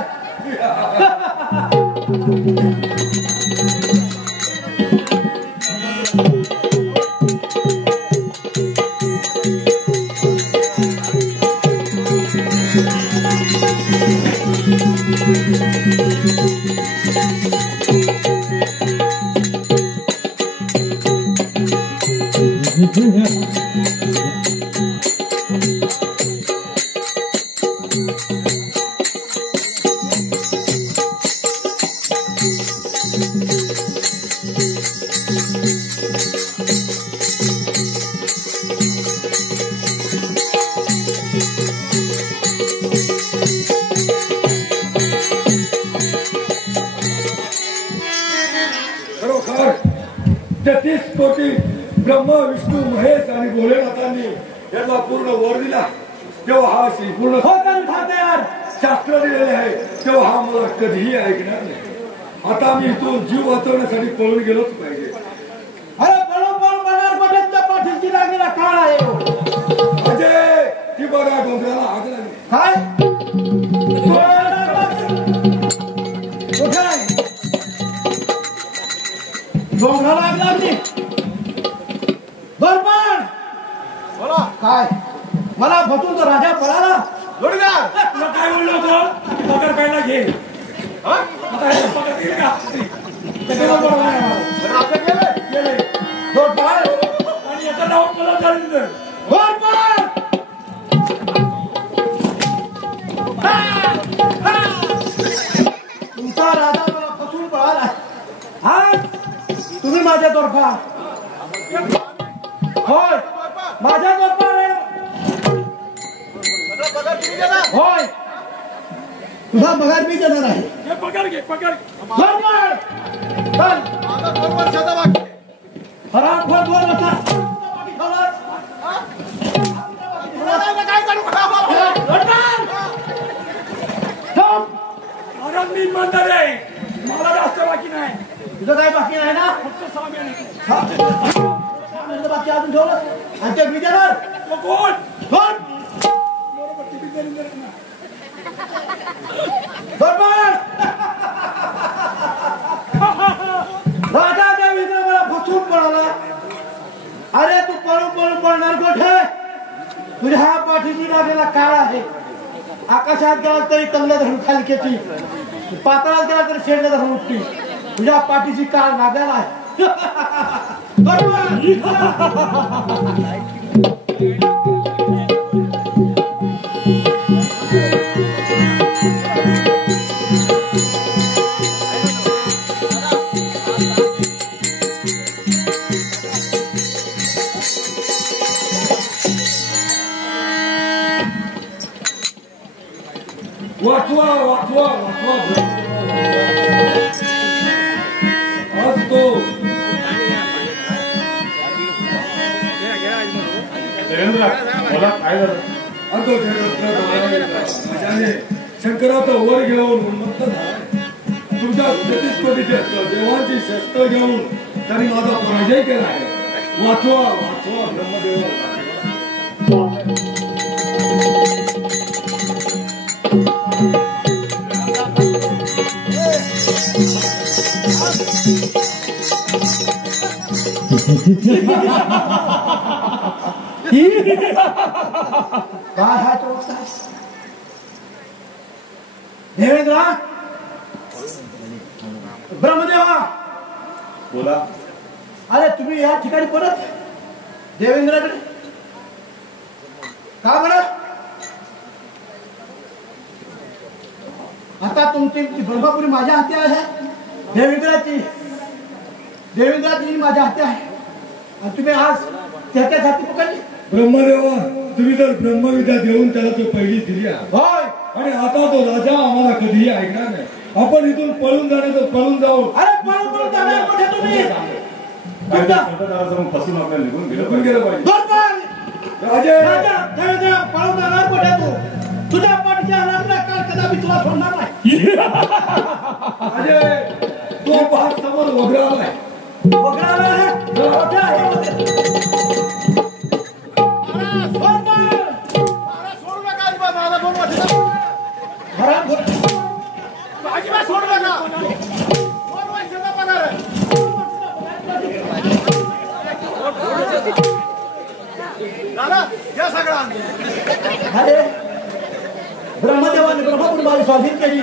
खरोखर 33 कोटी ब्रह्मा विष्णू महेश आणि भोलेनाथांनी याला पूर्ण वर दिला तेव्हा हा श्रीपूर्ण हो तर विधान तयार. शास्त्र दिलेले आहे तेव्हा हा मला कधीही ऐकणार नाही. आता मी इथून जीव वाचवण्यासाठी पळून गेलोच पाहिजे. अरे पळून पळून बघणार पटेलच्या पाठीशी लागलेला काळ आहे. अजय ती बघा डोंगराला आग लागली. काय डोंगराला आग लागली. बरोबर बोला काय मला फसून तो राजा पळाला. जोडीदार तुला काय म्हणलं होतं पगार पहिला घे. आता हे पगार घेईल का त्याच्यावर बरोबर आहे मला. आपले गेले गेले जोडपाळ आणि याचं नाव मला जालिंदर. जोडपाळ तुमचा राजा मला फसून पळाला. हा तुम्ही माझ्या तोरफा होय माझ्या तोरफा पगार तुम्ही गेला. होय तुझा पगार मी देणार आहे. हे पगार घे पगार. जोडपाळ चल माझा 2 वर्षाचा बाकी आहे. फराफर 2 वर्षा काय करू महाराज मी इमानदार आहे मला जास्त बाकी नाही. तुझं काय बाकी आहे ना. फक्त 6 महिने. बाकी अजून ठेवलं आणि ते मी देणार. मग कोण कोण बरोबर ती जालिंदर ना. जोडपाळ राजा देवेंद्र मला फसून पळाला. अरे तू पळून पळून पळणार कुठे. तुझ्या हा पाठीशी लागलेला काळ आहे. आकाशात गेला तरी तल्ल धरून खाली खेची. पातळात गेला तरी शेंड धरून उठती. तुझ्या पाठीशी काळ लागलेला आहे. वाचवा वाचवा वाचवा आज तो देवेंद्र मला काय झालं अगो शंकराचं वर घेऊन उन्मत्त झाला तुमच्या प्रतिस्पर्धीचे देवांची शस्त्र घेऊन त्यांनी माझा पराजय केला आहे वाचवा वाचवा ब्रह्मदेव काय हा तो देवेंद्र ब्रह्मदेवा बोला. अरे तुम्ही या ठिकाणी परत देवेंद्राकडे का बरं आता तुमची ब्रह्मपुरी माझ्या हाती आहे देवेंद्राची माझ्या हाती आहे आणि तुम्ही आज त्याच्या हाती पकडली ब्रह्मदेवा तुम्ही जर ब्रह्मविद्या देऊन त्याला तो पहिली दिली आहे होय आणि आता तो राजा आम्हाला कधीही ऐकणार नाही आपण इथून पळून जाण्याचं पळून जाऊ अरे पळून जाणार कुठे तुम्ही फसून आपल्याला निघून निघून गेलं पाहिजे राजे देवेंद्र पळून जाणार कुठे तू तुझ्या पाठीच्या हाताला काळ कदापि तुला सोडणार नाही राजे तो पाच समोर वगैरे आलाय ब्रह्मदेवाने ब्रह्मपुरी माझी स्वाधीन केली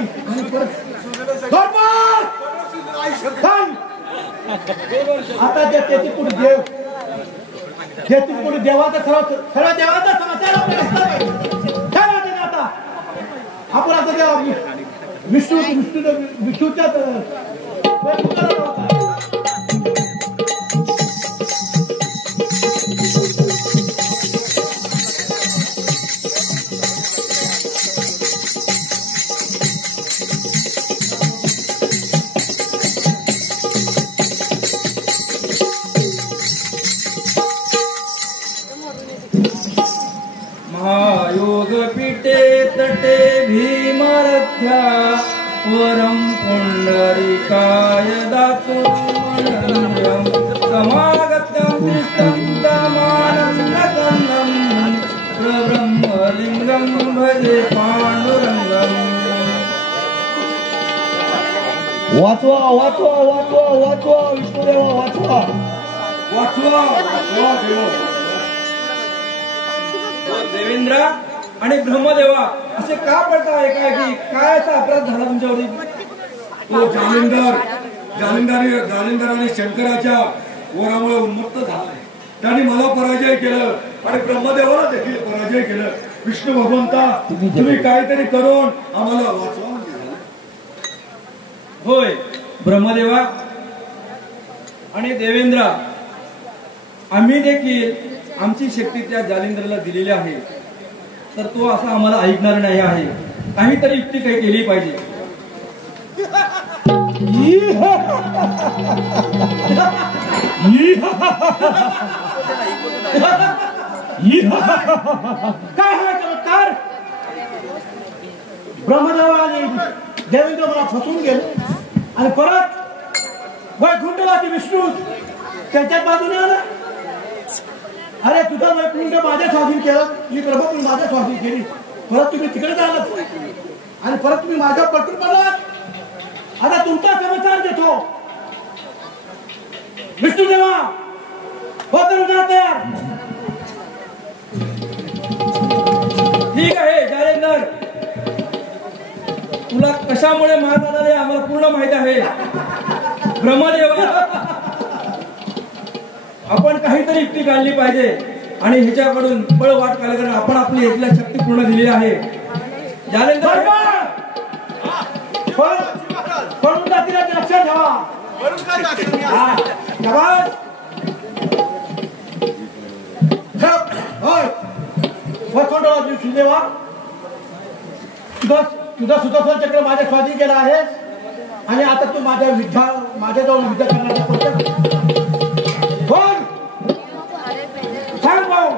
आता त्याची पुढे देव त्याची पुढे देवाचा सर्व देवाचा समाचार आता आपण आता देवा विष्णूच्या महायोगपीठे तटे भीमरथ्या वरं पुंडरीकाय दातुमनन्द्यं समागतं तिष्ठं दमानन्दकन्दं प्रब्रह्मलिङ्गं भजे पाण्डुरङ्गम् वाचवा वाचवा वाचवा वाचवा विष्णुदेवा वाचवा वाचवा वाचवा देव देवेंद्र आणि ब्रह्मदेवा असे का पडता एकाएकी काय असा अपराध झाला तुमच्यावरती तो जालिंदराने शंकराच्या वरामुळे उन्मत्त झालाय त्यांनी मला पराजय केलं आणि ब्रह्मदेवाला देखील पराजय केलं विष्णू भगवंता तुम्ही काहीतरी करून आम्हाला वाचवा होय ब्रह्मदेवा आणि देवेंद्र आम्ही देखील आमची शक्ती त्या जालिंदरला दिलेली आहे तर तो असा आम्हाला ऐकणार नाही आहे काहीतरी युक्ती काही केली पाहिजे काय हा चमत्कार ब्रह्मदेवाने देवेंद्र मला फसवून गेलो आणि परत वैकुंठवासी विष्णू त्याच्या बाजूने आला अरे तुझा वैकुंठ माझ्या स्वाधीन केलं मी ब्रह्मपुरी माझ्या स्वाधीन केली परत तुम्ही तिकडे जाणार आणि परत तुम्ही माझ्या पटून पडलात आता तुमचा समाचार देतो विष्णुदेवा हो तर उद्या तयार ठीक आहे जालिंदर तुला कशामुळे मार झाला हे आम्हाला पूर्ण माहित आहे ब्रह्मदेवा आपण काहीतरी युक्ती काढली पाहिजे आणि ह्याच्याकडून पळ वाट काढली आपण आपली एकला शक्ती पूर्ण दिली आहे जालिंदर पळून जातील लक्षात ठेवा तुझा सुदर्शन चक्र माझ्या स्वाधीन केला आहेस आणि आता तू माझ्याजवळ युद्ध करण्याचा कोण सांग भाऊ.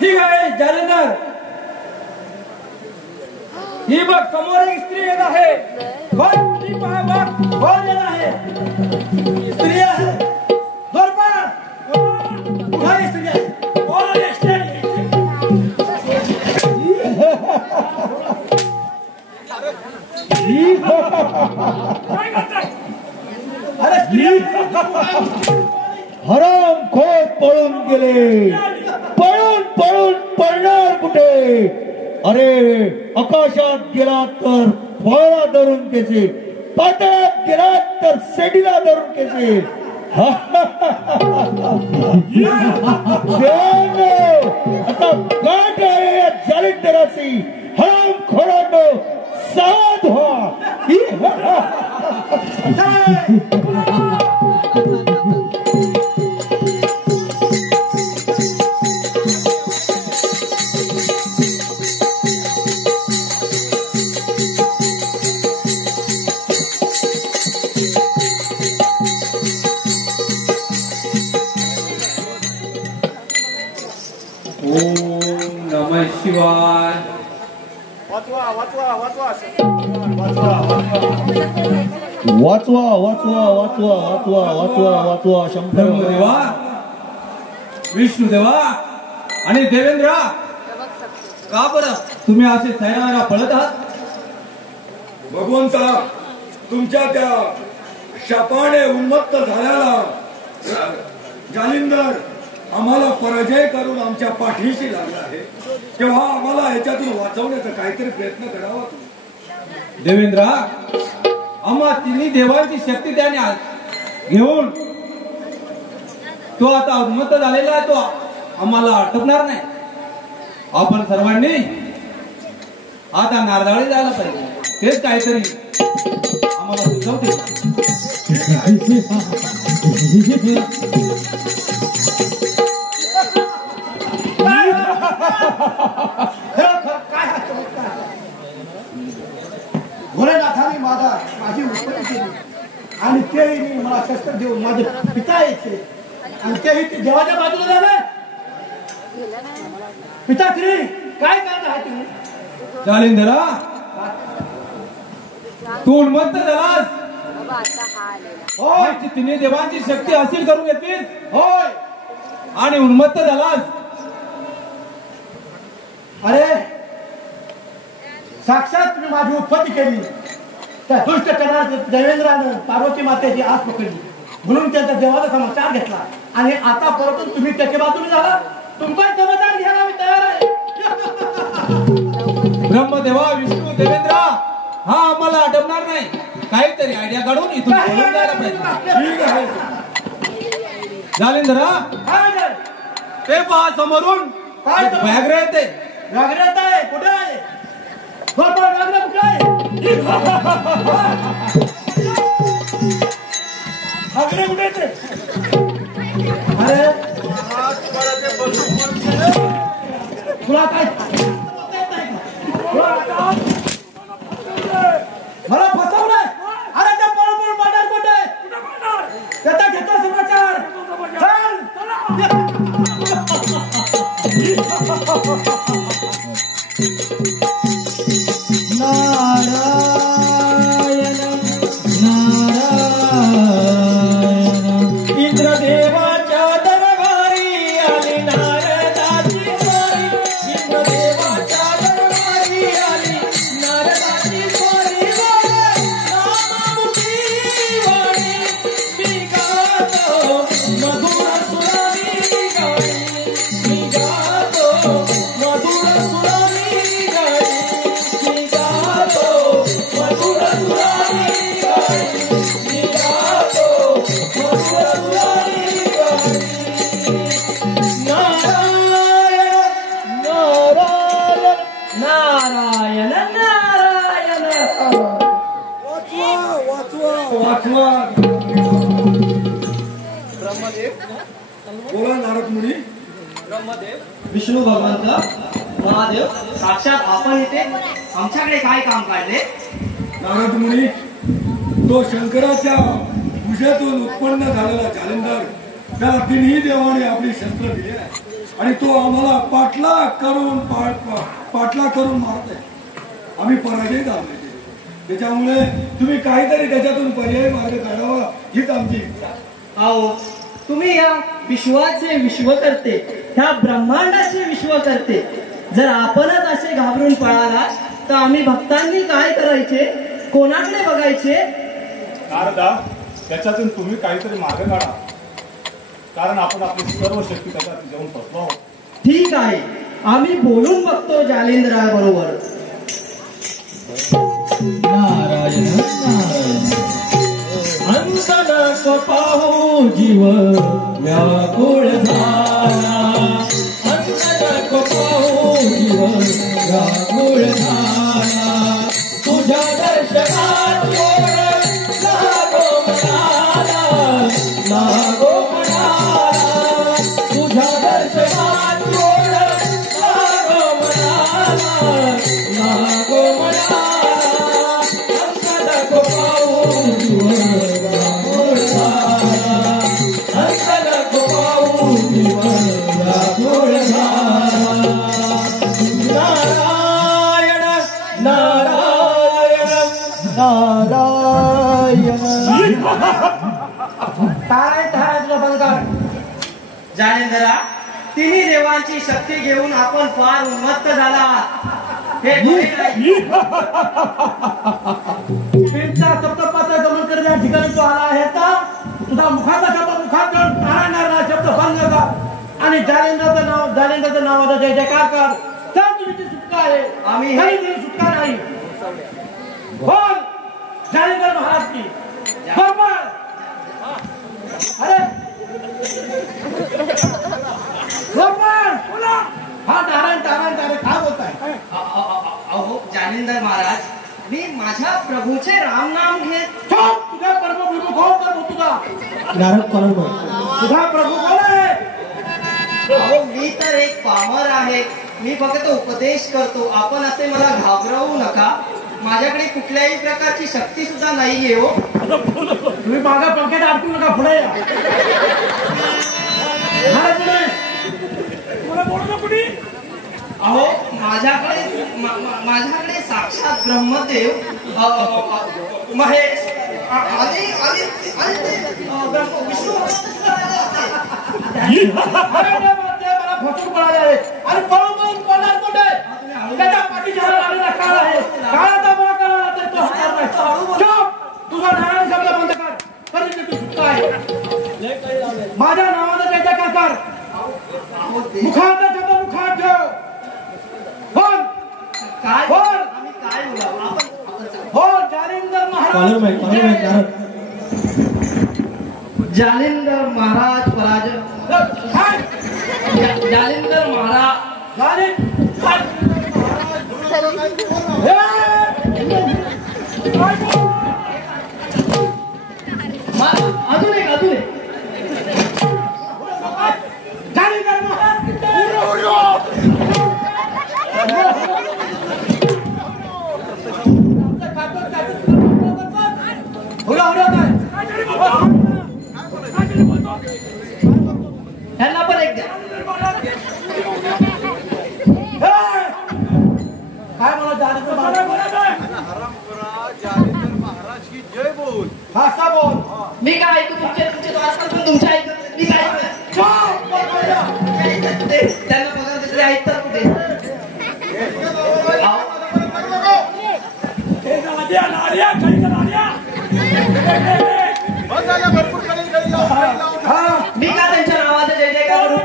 ठीक आहे जालेंदर, ही बघ समोर एक स्त्री येत आहे. कोण ती पहा बघ. कोण येत आहे? स्त्री आहे. बरोबर कुठे स्त्री आहे? कोण आहे स्त्री? काय करताय? अरे स्त्री हराम खोत पळून गेले. पळून पळून पळणार कुठे? अरे आकाशात गेला तर फळाला धरून केसे, पातळात गेला तर सेडीला धरून केसे. आता गाठ आहे या जालिंदराची. हराम खोरांनो सावध व्हा. शिवाय वाचवा वाचवा वाचवा वाचवा वाचवा वाचवा वाचवा वाचवा वाचवा शंकर ब्रह्मदेवा, विष्णुदेवा आणि देवेंद्र, का बरं तुम्ही असे सैरावैरा पळत आहात? भगवंता, तुमच्या त्या शापाने उन्मत्त झाल्याला जालिंदर आम्हाला पराजय करून आमच्या पाठीशी लागला आहे, तेव्हा आम्हाला याच्यातून वाचवण्याचा काहीतरी प्रयत्न करावा. देवेंद्र, आम्हा तिन्ही देवांची शक्ती त्याने घेऊन तो आता उन्मत्त झालेला आहे, तो आम्हाला आटपणार नाही. आपण सर्वांनी आता नारदाळी जायला पाहिजे. तेच काहीतरी आम्हाला सुचवते. भोलेनाथाने माझी उत्पत्ती केली आणि तेही मी मला शस्त्र देऊन माझे पिता यायचे आणि तेही ते देवाच्या बाजूला झाले. पिताश्री, काय करत आहे तुम्ही? जालिंदरा, तू उन्मत्त झालास. होय, तिन्ही देवांची शक्ती हासिल करून घेतलीस. होय, आणि उन्मत्त झालास. अरे साक्षात तुम्ही माझी उत्पत्ती केली. त्या दुष्ट करणार देवेंद्रानं पार्वती मातेची आस पकडली म्हणून त्यांचा देवाचा समाचार घेतला आणि आता परतून तुम्ही त्याच्या बाजूने झाला. तुमचा समाचार घ्यायला मी तयार आहे. ब्रह्मदेवा, विष्णू, देवेंद्र, हा आम्हाला आटपणार नाही. काहीतरी आयडिया काढून इथून पळून जायला पाहिजे. जालिंदरा, ते पहा समोरून व्याघ्र येते. व्याघ्र येत आहे. कुठे आहे? व्याघ्र कुठे आहे? व्याघ्र कुठे येते? अरे तुला काय मला फसवलंय? अरे त्या बरोबर मर्डर कुठे? त्याचा घेतो समाचार. नारायण नारायण इंद्रदेवाच्या दरबारी आली नारदाची स्वारी. इंद्रदेवाच्या दरबारी आली नारदाची स्वारी. नाममुखी वाणी मी गातो मधुर सुरारी गाणी. मी गातो मधुर सुरारी गाणी. मी गातो मधुर सुरारी गाणी. मी गातो मधुर सुरारी गाणी. नारायण नारायण नारायण. वाचवा. ब्रह्मदेव, बोला नारद मुनी. ब्रह्मदेव, विष्णू भगवंत, महादेव, साक्षात आपण इथे आमच्याकडे काय काम काढले? नारद मुनी, तो शंकराच्या भुजातून उत्पन्न झालेला जालिंदर, त्या तिन्ही देवाने आपली शस्त्र दिली आहे आणि तो आम्हाला पाठलाग करून मारतोय. आम्ही पराजय झाले. त्याच्यामुळे तुम्ही काहीतरी त्याच्यातून पर्याय मार्ग काढावा हीच आमची इच्छा. अहो, तुम्ही या विश्वाचे विश्व करते, ह्या ब्रह्मांडाचे विश्व करते. जर आपणच असे घाबरून पळाला तर आम्ही भक्तांनी काय करायचे, कोणाकडे बघायचे? नारदा, त्याच्यातून तुम्ही काहीतरी मार्ग काढा, कारण आपण आपली सर्व शक्ती त्याच्यात जाऊन फसलो आहोत. ठीक आहे, आम्ही बोलून बघतो जालिंदरा बरोबर. नारायण नारायण अंत नको पाहू जीव व्याकुळ झाला, अंत नको पाहू जीव व्याकुळ झाला. तुझ्या दर्शनात लागो म्हणाला, लागो म्हणाला. तुझ्या दर्शनात लागो म्हणाला, लागो म्हणाला. जालिंदरा, तिन्ही देवांची शक्ती घेऊन आपण फार उन्मत्त झाला. हे सप्तपाचा गमन कर या ठिकाणी तो आला आहे तर तुझा मुखाचा शब्द मुखात नारायण शब्द बंद कर आणि जालिंदरचं नावाचा जय जयकार कर. तर तुझी सुटका आहे. आम्ही काही तुझी सुटका नाही. बोल जालिंदर महाराज की बरोबर. अरे बोला. हा नारायण काय बोलताय? अहो जालिंदर महाराज, मी माझ्या प्रभूचे राम नाम घेत. तुझा प्रभू कोण कर तुझा? नारद कोण? तुझा प्रभू कोण आहे? अहो, मी तर एक पामर आहे. मी फक्त उपदेश करतो. आपण असे मला घाबरवू नका. माझ्याकडे कुठल्याही प्रकारची शक्ती सुद्धा नाहीये. हो, तुम्ही मागा पंख्यात अडकू नका. पुढे या. अहो, माझ्याकडे साक्षात ब्रह्मदेव, महेश आणि विष्णू मला फसून पळाले आणि पळून पळणार कुठे? त्याच्या पाठीच्या आलेला काळ आहे. काळाचा मला कळला तर तो हटणार नाही. तुझा नारायण शब्द बंद कर. कधी तू सुटका आहे. माझ्या नावानं त्याच्या काय कर. मुखाचा शब्द मुखात ठेव. बोल काय बोल. आम्ही काय बोलावं? आपण हो जालिंदर महाराज. जालिंदर महाराज पराजय. जालिंदर महाराज अजून एक जालिंदर महाराज ह्यांना पण एक द्या. काय मला जालिंदर महाराज की जय बोल. भाषा बोल. मी काय ऐकू? तुमचे वाचपासून तुमच्या ऐकत मी काय त्यांना बघा दुसरे ऐकतात कुठे? मी का त्यांच्या नावाचं जय जय करू?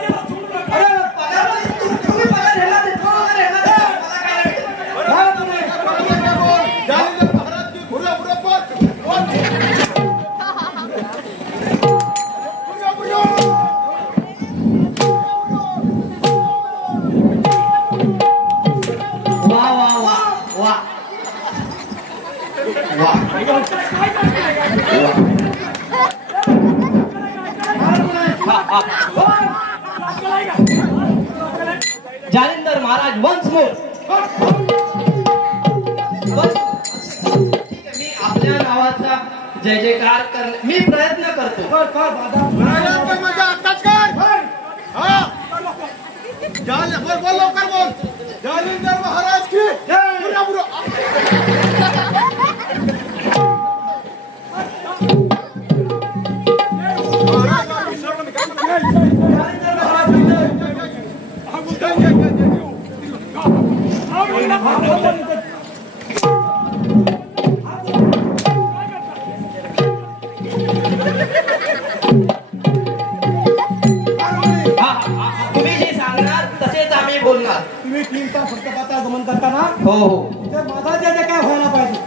तुम्ही बघा ह्याला देतो. Jalindar Maharaj once more. मी आपल्या नावाचा जय जयकार कर मी प्रयत्न करतो. बोल लवकर बोल. जालिंदर महाराज की तुम्ही जे सांगणार तसेच आम्ही बोलणार. तुम्ही 3 तास फक्त पाता गमन करता ना. हो हो. तर माझा जे काय व्हायला पाहिजे.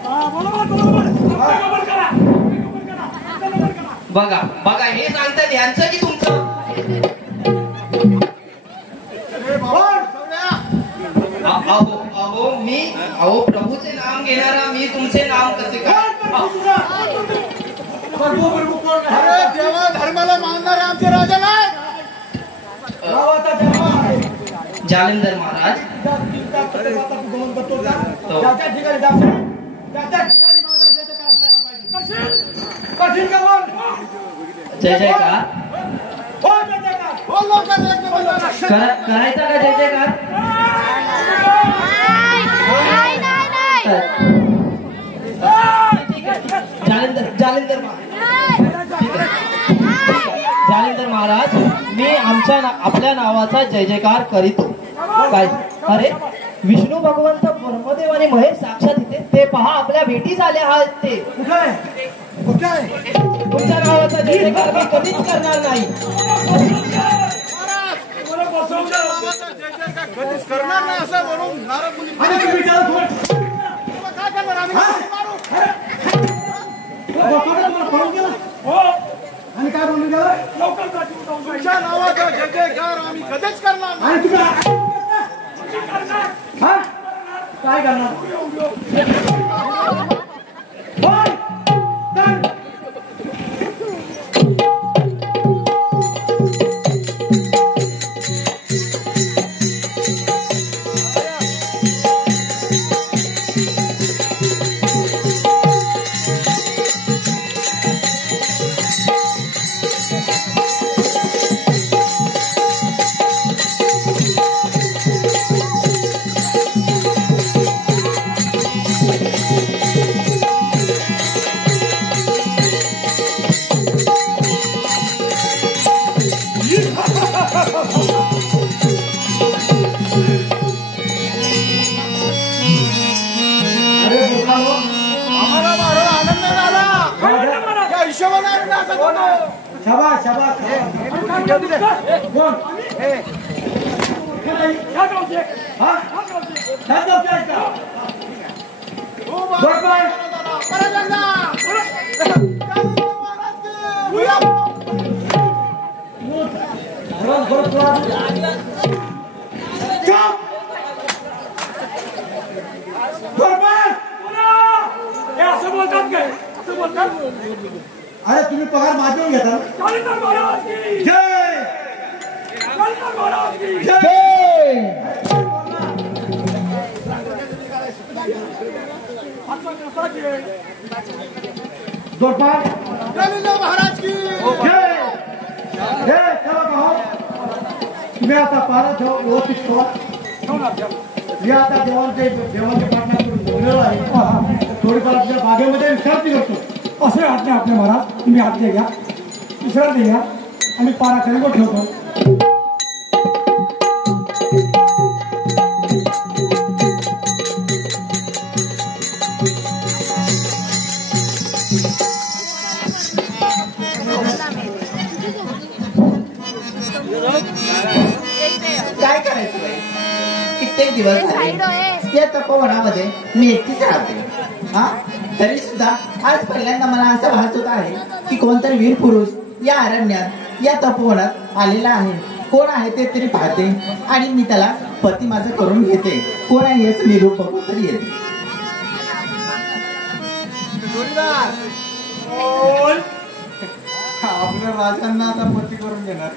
बघा बघा हे सांगतात यांचं की तुमचं. अहो प्रभूचे नाम घेणारा मी तुमचे नाम कसे काय. देवा धर्माला मानणारे आमचे राजा नाही. जालिंदर महाराज गमन करतो जय जयकार करायचा का जय जयकार. जालिंदर महाराज मी आपल्या नावाचा जय जयकार करीतो. काय अरे विष्णू भगवंत ब्रह्मदेव आणि महेश साक्षात इथे ते पहा आपल्या भेटीस आले आहात. ते तुमच्या नावाचा जय जयकार मी कधीच करणार नाही. कधीच करणार नाही असं म्हणून नारद मुनी काय करणार आम्ही आणि काय बोलून गेलं लवकर तुमच्या नावाचा जय जयकार आम्ही कधीच करणार नाही. काय करणार अरे तुम्ही पगार माझ्यावर घेता. महाराज की तुम्ही आता पारा ठेवा व्यवस्थित ठेवा. मी आता देवाच्या पाठणाकडून बोललेलो आहे. थोडीफार आपल्या बागेमध्ये विश्रांती करतो. असे आज्ञा आपले महाराज. तुम्ही आज्ञा घ्या विश्रांती घ्या आणि पारा करीवर ठेवतो. काय करायचं कित्येक दिवस या तपोवनामध्ये मी एकटीच राहते. तरी सुद्धा आज पहिल्यांदा मला असं भास होत आहे की कोणतरी वीर पुरुष या अरण्यात या तपोवनात आलेला आहे. कोण आहे ते तरी पाहते आणि मी त्याला पती माझं करून घेते. कोण आहे याच मी रूप बघून तरी येते. आपल्या राजांना आता पती करून घेणार.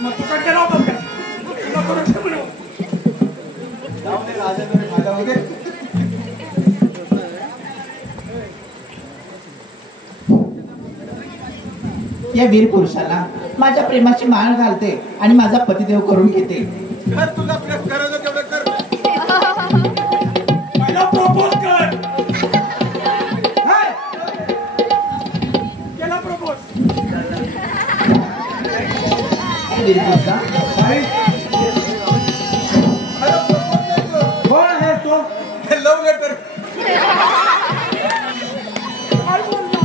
मग तू काय केला होता नको नको म्हणू. या वीर पुरुषाला माझ्या प्रेमाची माळ घालते आणि माझा पतिदेव करून घेते. तुला प्रेम करायचं तेवढं कर. पहिला प्रपोज कर. केला प्रपोज. वीर पुरुषा कोण आहे तो? लव लेटर. काय बोलला?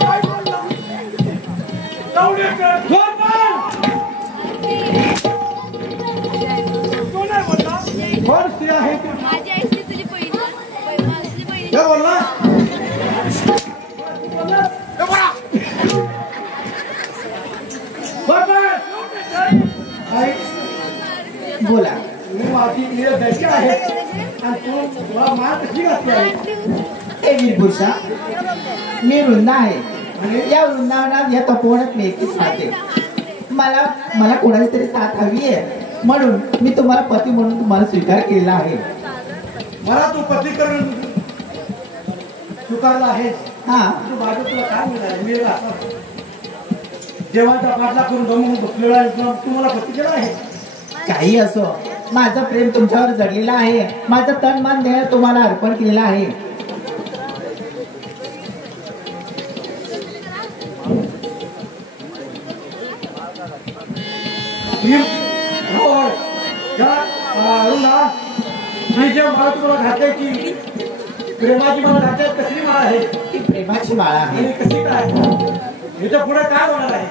काय बोलला? जाऊ दे कर. कोण आहे बोलला? कोण स्त्री आहे ती? माझी आई असली तुझी बहीण असली बहीण. काय बोलला? बोला. मी माझी दैत्य आहे आणि तू तुला मार कशी घातली आहे? हे वीर पुरुषा मी वृंदा आहे. या वृंदावनात या तपोवनात मी एकटीच राहते. मला कोणाची तरी साथ हवी आहे म्हणून मी तुम्हाला पती म्हणून तुम्हाला स्वीकार केलेला आहे. मला तू पती करून स्वीकारला आहेस. हा तू माझं तुला काय मिळालं? मिळाला देवाचा पाठला करून गमून बसलेला आहे. तू मला पती केला आहे. काही असो माझं प्रेम तुमच्यावर जडलेलं आहे. माझं तन मन देह तुम्हाला अर्पण केलेलं आहे. मला तुला घातल्याची प्रेमाची मला घातल्यात कसली माळ आहे? ती प्रेमाची माळा आहे. कशी काय याच्या पुढे काय होणार आहे?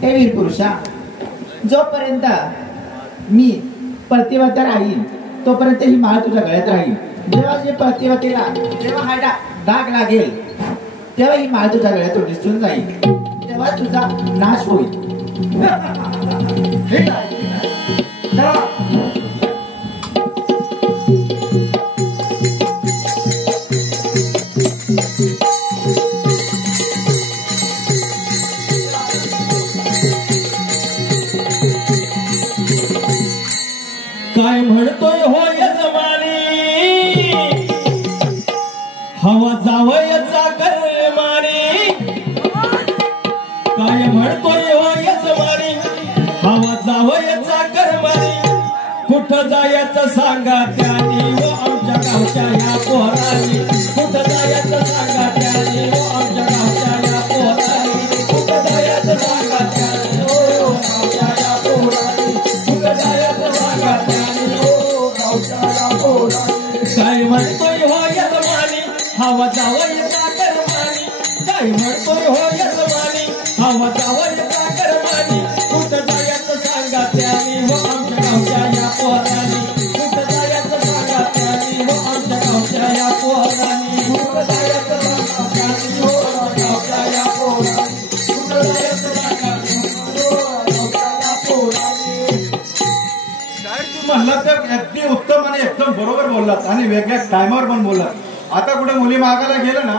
हे वीर पुरुषा जोपर्यंत मी प्रतिवत राहील तोपर्यंत ही माळ तुझ्या गळ्यात राहील. जेव्हा जे प्रतिवतीला जेव्हा हा डाग लागेल तेव्हा ही माळ तुझ्या गळ्यातून दिसून जाईल. तेव्हा तुझा नाश होईल. ठीक आहे. काय म्हणतोय होय जमानी हवा जावयाचा करमानी. काय म्हणतोय होय जमानी हवा जावयाचा करमानी. कुठं जायचं सांगा त्यानी व आमच्या गावच्या या पोरानी. कुठं जायचं सांगा त्यानी व आमच्या गावच्या या पोरानी. कुठं जायचं सांगा त्यानी व आमच्या या पोरानी. कुठं जायचं सांगा त्यानी व गावच्या या पोरानी. काय म्हणतोय होय जमानी हवा जावयाचा करमानी. काय म्हणतोय होय जमानी हवा जावयाचा करमानी. कुठं जायचं सांगा त्यानी व आमच्या गावच्या या पोरानी. कुठं जायचं सांगा त्यानी व आमच्या गावच्या या पोरानी. कुठं जायचं सांगा त्यानी व गावच्या या पोरानी. कुठं जायचं सांगा त्यानी व गावच्या या पोरानी. म्हणलं तर अगदी उत्तम आणि एकदम बरोबर बोललात आणि वेगळ्या टायमावर पण बोललात. आता कुठे मुली मागायला गेलं ना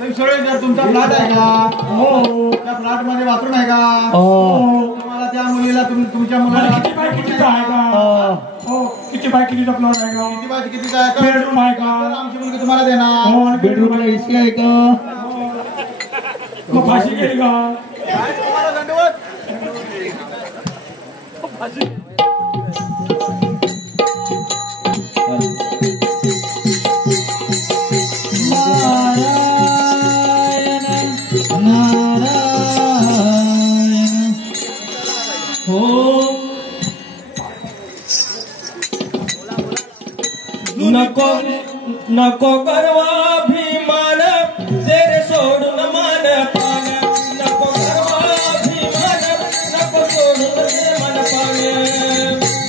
तर सगळे तुमचा फ्लॅट आहे का? हो. त्या फ्लॅट मध्ये बाथरूम आहे का? हो. तुम्हाला त्या मुलीला तुमच्या मुलाला किती बाय कितीचा आहे का? हो. किती बाय कितीचा प्लॉट आहे का? किती बाय कितीचा आहे का? बेडरूम आहे का? आमची मुलगी तुम्हाला देणार. हो. बेडरूमला एसी आहे का? मग फाशी गेली का? तुम्हाला दंडवत. नको नको करवा भीमान तेरे सोडून मान पान. नको करवा भीमान नको सोडून मन पान.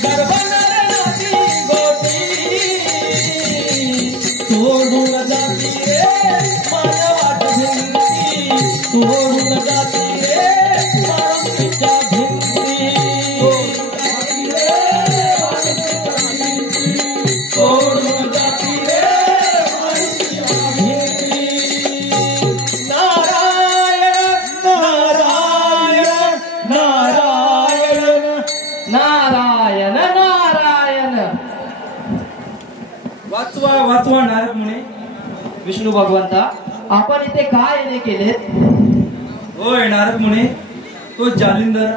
गर्भणार नाती गोटी सोडून जाती रे मानवात भिंती. सोडून जाती रे माणुसकीच्या भिंती. सोडून जाती रे विष्णू भगवंता, आपण इथे काय येणे केलेत? होय नारद मुनी, तो जालिंदर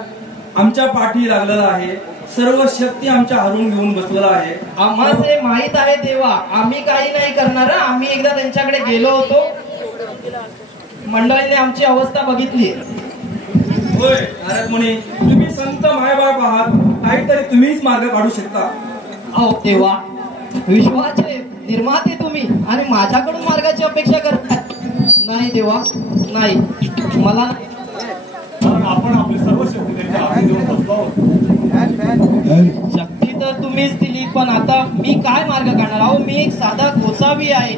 आमच्या पाठी लागलेला आहे. सर्व शक्ती आमच्या हरून घेऊन बसलेला आहे. आम्हाला माहित आहे देवा, आम्ही काही नाही करणार. आम्ही एकदा त्यांच्याकडे गेलो होतो, मंडळीने आमची अवस्था बघितली. होय नारद मुनी, तुम्ही संत मायबाप आहात, काहीतरी तुम्हीच मार्ग काढू शकता. अहो देवा, विश्वाचे निर्माते तुम्ही आणि माझ्याकडून मार्गाची अपेक्षा करताय? नाही देवा, नाही. मला आपण आपली सर्व शक्ती त्यांच्या हाती देऊन बसलो आहोत. शक्ती तर तुम्हीच दिली, पण आता मी काय मार्ग काढणार? अहो मी एक साधा गोसावी आहे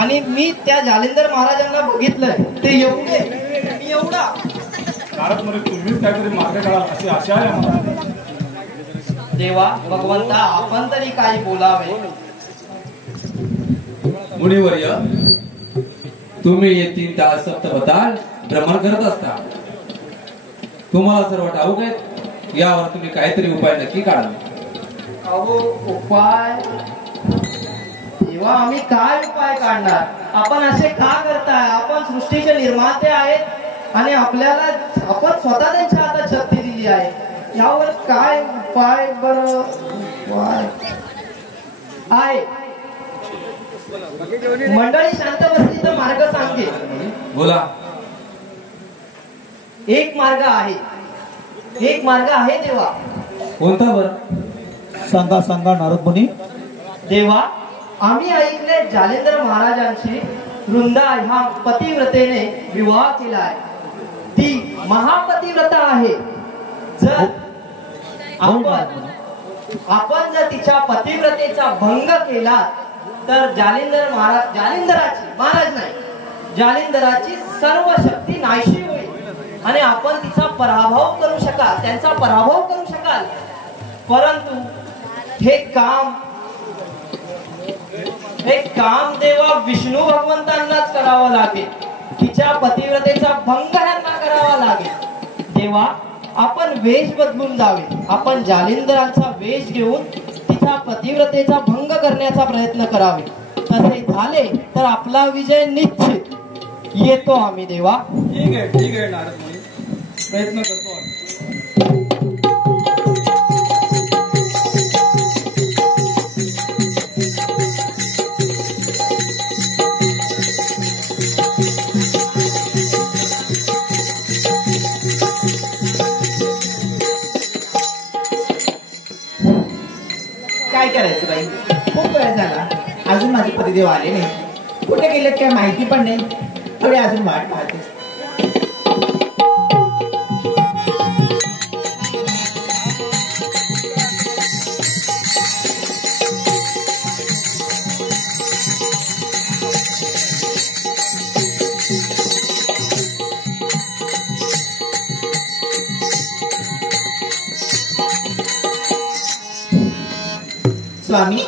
आणि मी त्या जालिंदर महाराजांना बघितलंय, ते एवढे, मी एवढा. नारद मुनी, तुम्हीच काहीतरी मार्ग काढाल अशी आशा आहे आम्हाला. देवा भगवंता, आपण तरी काही बोलावे. मुनिवर्य, तुम्ही ये 3 तास सप्तपथाल भ्रमण करत असता. तुम्हाला सर्व ठाऊक आहे, यावर तुम्ही काहीतरी उपाय नक्की काढा. अहो उपाय देवा, आम्ही काय उपाय काढणार? आपण असे का करताय? आपण सृष्टीचे निर्माते आहेत आणि आपल्याला आपण स्वतः त्यांच्या हातात शक्ती दिली आहे. यावर काय उपाय? बरं उपाय आहे. मंडळी शांत बसली तर मार्ग सांगे. बोला. एक मार्ग आहे, एक मार्ग आहे देवा. कोणता बरं? सांगा सांगा नारद मुनी. देवा, आम्ही ऐकले जालिंदर महाराजांशी वृंदा ह्या पतिव्रतेने विवाह केला आहे. ती महापतिव्रता आहे. जर आपण जर तिच्या पतिव्रतेचा भंग केला तर जालिंदराची सर्व शक्ती नाहीशी होईल आणि आपण तिचा पराभव करू शकाल, त्यांचा पराभव करू शकाल. परंतु हे काम देवा विष्णू भगवंतांनाच करावं लागेल. तिच्या पतिव्रतेचा भंग यांना करावा लागेल. देवा, आपण वेश बदलून जावे. आपण जालिंदरांचा वेश घेऊन तिच्या पतिव्रतेचा भंग करण्याचा प्रयत्न करावे. तसे झाले तर आपला विजय निश्चित. येतो आम्ही देवा. ठीक आहे नारद मुनी, प्रयत्न करतो आम्ही. काय करायचं बाई, खूप वेळ झाला, अजून माझे पतिदेव आले नाही. कुठे गेलेत काय माहिती पण नाही. थोडी अजून वाट पाहते. स्वामी.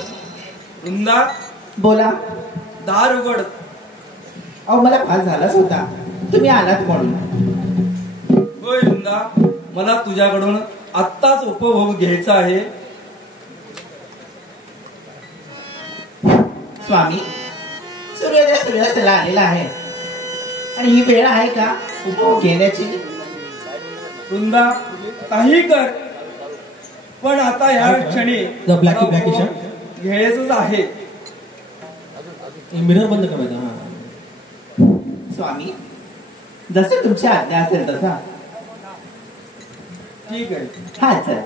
वृंदा, बोला. दार उघड. अहो मला फार झालाच होता, तुम्ही आलात म्हणून. होय वृंदा, मला तुझ्याकडून आत्ताच उपभोग घ्यायचा आहे. स्वामी, सूर्योदय सूर्यास्ताला आलेला आहे आणि ही वेळ आहे का उपभोग घेण्याची? वृंदा, काही कर, पण आता या क्षणी घ्यायचंच आहे. मिरर बंद करायचा. स्वामी, जसं तुमची आज्ञा असेल तसा. ठीक आहे. हा चल.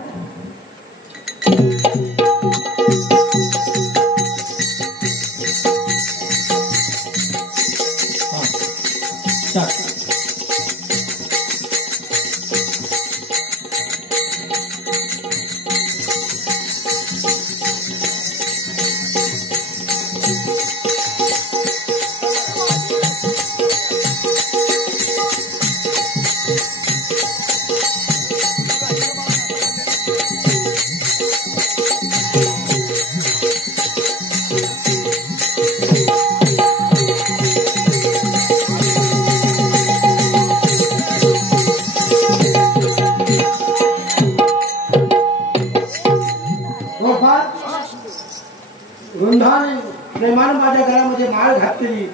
वृंदाने प्रेमानं माझ्या गळ्यामध्ये माळ घातली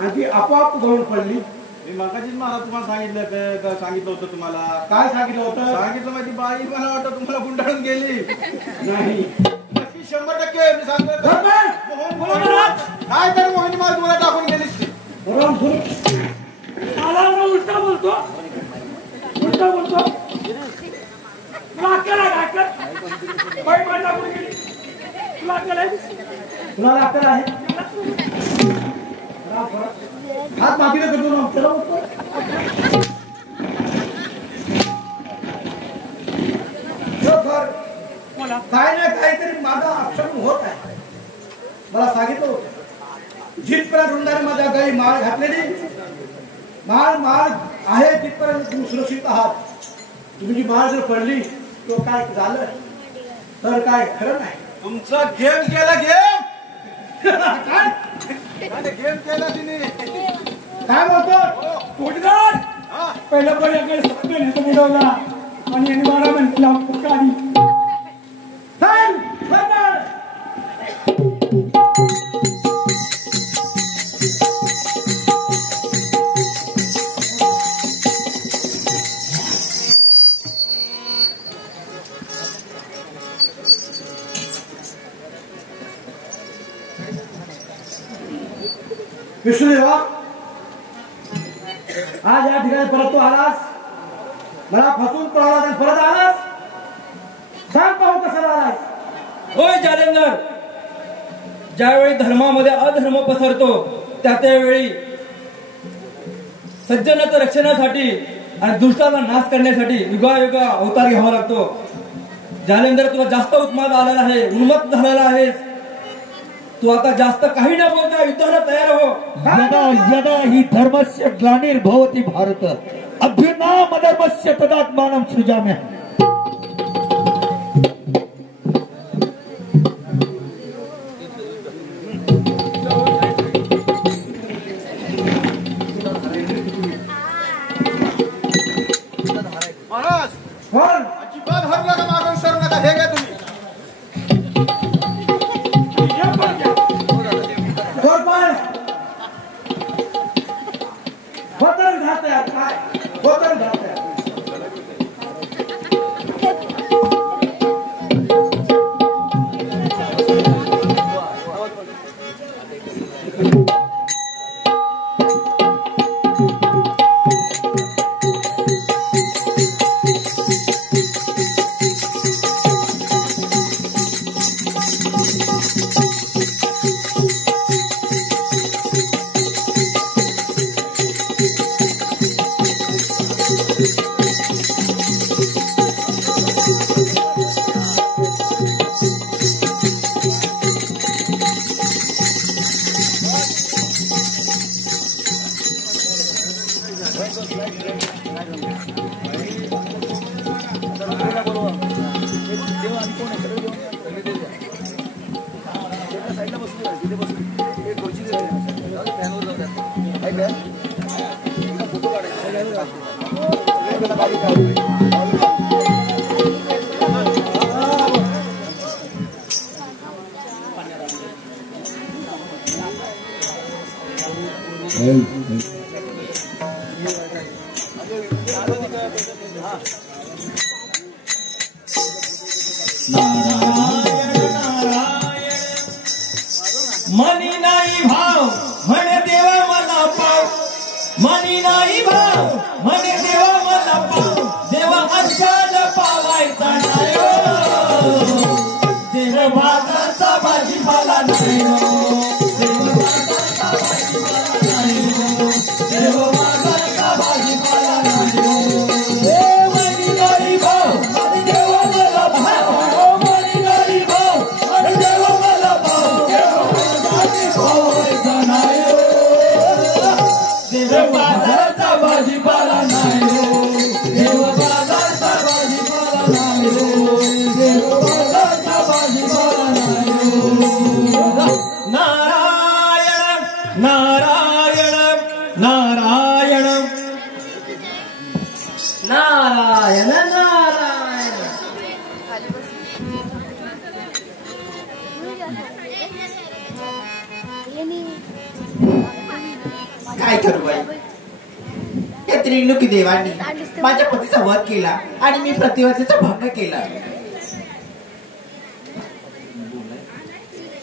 आणि ती आपोआप गळून पडली. मी मगाशीच मला तुम्हाला सांगितलं होतं तुम्हाला. काय सांगितलं होतं? सांगितलं माझी बाई मला वाटतं तुम्हाला गुंडाळून गेली. नाही, नक्की 100% मी सांगतो. काय तर मोहिनी मला तुम्हाला टाकून गेलीस ती. मला उलटा बोलतो, उलटा बोलतो. तुला अक्कल आहे, अक्कल? बाई बाई टाकून गेली. तुला अक्कल आहे? तुला अक्कल आहे? हात मातीला करतो ना त्याला. काय ना काहीतरी माझा अक्षम होत आहे. मला सांगितलं होतं जिथपर्यंत रुंदाने माझ्या गाई माळ घातलेली, माळ आहे तिथपर्यंत तुम्ही सुरक्षित आहात. तुम्ही जी माळ जर पडली तो काय झालं तर काय खरं नाही. तुमचा गेम केला गेम. काय गेम केला तिने. काय बोलतो पोटगार? पहिला पण सांगेल बुडवला आणि यांनी 12 मिनिटला पुकारी. विष्णुदेवा, आज या ठिकाणी परत तू आलास, मला फसून पळाला आणि परत आलास. सांग पाहू कसं आलास. होय जालेंदर, ज्यावेळी धर्मामध्ये अधर्म पसरतो त्यावेळी सज्जनाच्या रक्षणासाठी आणि दुष्टाचा नाश करण्यासाठी युगायुगा अवतार घ्यावा लागतो. जालेंदर, तुला जास्त उत्माद आलेला आहे, उन्मत्त झालेला आहेस. तू आता जास्त काही न बोलता युद्धाला तयार हो. यदा यदा हि धर्मस्य ग्लानिर्भवति भारत अभ्युनाम धर्मस्य तदात्मानं सृजाम्यहम्. महाराज अजिबात हरला का मागून सरू नका. हे घ्या तुम्ही. बदल घात आहे काय बदल घात आहे. मनी नाही भाव म्हणे देवा मला पाव, मनी नाही भाव म्हणे देवा मला पाव, देवा अशाल पावायचा नाही हो, देव बाजारचा भाजीपाला नाही हो, देव बाजारचा भाजीपाला नाही हो, देव बाजारचा भाजीपाला नाही हो. मनी नाही भाव म्हणे देवा मला भाव, मनी नाही भाव म्हणे देवा मला भाव, देव बाजारचा भाजीपाला नाही हो, देव बाजारचा भाजीपाला नाही हो, देव बाजारचा भाजीपाला नाही हो. नारायण नारायण नारायण नारायण नारायण. करू बाई? या त्रिलोकी देवांनी माझ्या पतीचा वध केला आणि मी प्रतिवचेचा भंग केला.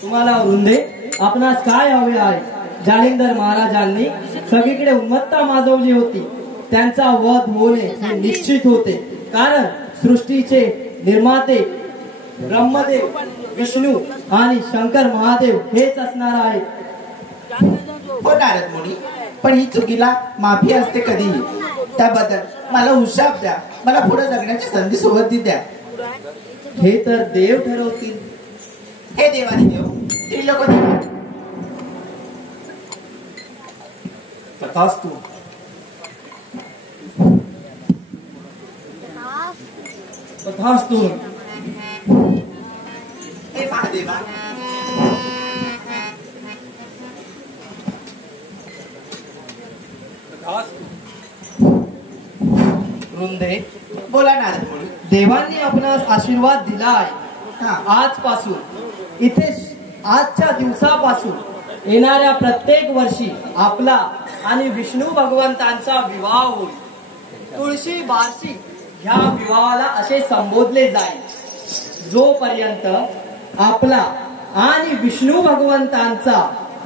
तुम्हाला वृंदे आपणास काय हवे आहे? जालिंदर महाराजांनी सगळीकडे उन्मत्ता माजवली होती. त्यांचा वध होणे हे निश्चित होते, कारण सृष्टीचे निर्माते ब्रह्मदेव, विष्णू आणि शंकर महादेव हेच असणार आहेत. हो नारद मुनी, पण ही चुकीला माफी असते कधीही. त्याबद्दल मला हुशाब द्या, मला पुढे जगण्याची संधी सोबत द्या. हे तर देव ठरवतील. हे देवानी देव, त्रिलोक देव. तथास्तु. तथास्तु. हे महादेवा, वृंदे बोला नारद मुनी. देवांनी आपणास आशीर्वाद दिला आहे. आजपासून इथे आजच्या दिवसापासून येणाऱ्या प्रत्येक वर्षी आपला आणि विष्णू भगवंतांचा विवाह होईल. तुळशी बारशी ह्या विवाहाला असे संबोधले जाईल. जोपर्यंत आपला आणि विष्णू भगवंतांचा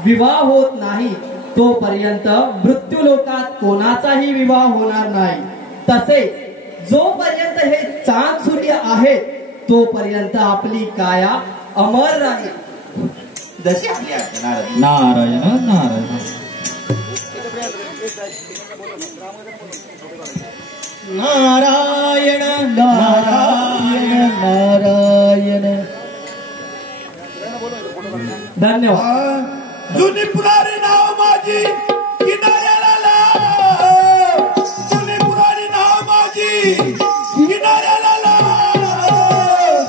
विवाह होत नाही तोपर्यंत मृत्यू लोकात कोणाचाही विवाह होणार नाही. तसेच जोपर्यंत हे चांद सूर्य आहे तोपर्यंत आपली काया अमर राहील. जशी आपली आज्ञा नारद. नारायण नारायण नारायण नारायण नारायण. धन्यवाद. जुनी पुराणी नाव माझी किनाऱ्याला लाव. जुनी पुराणी नाव माझी किनाऱ्याला लाव.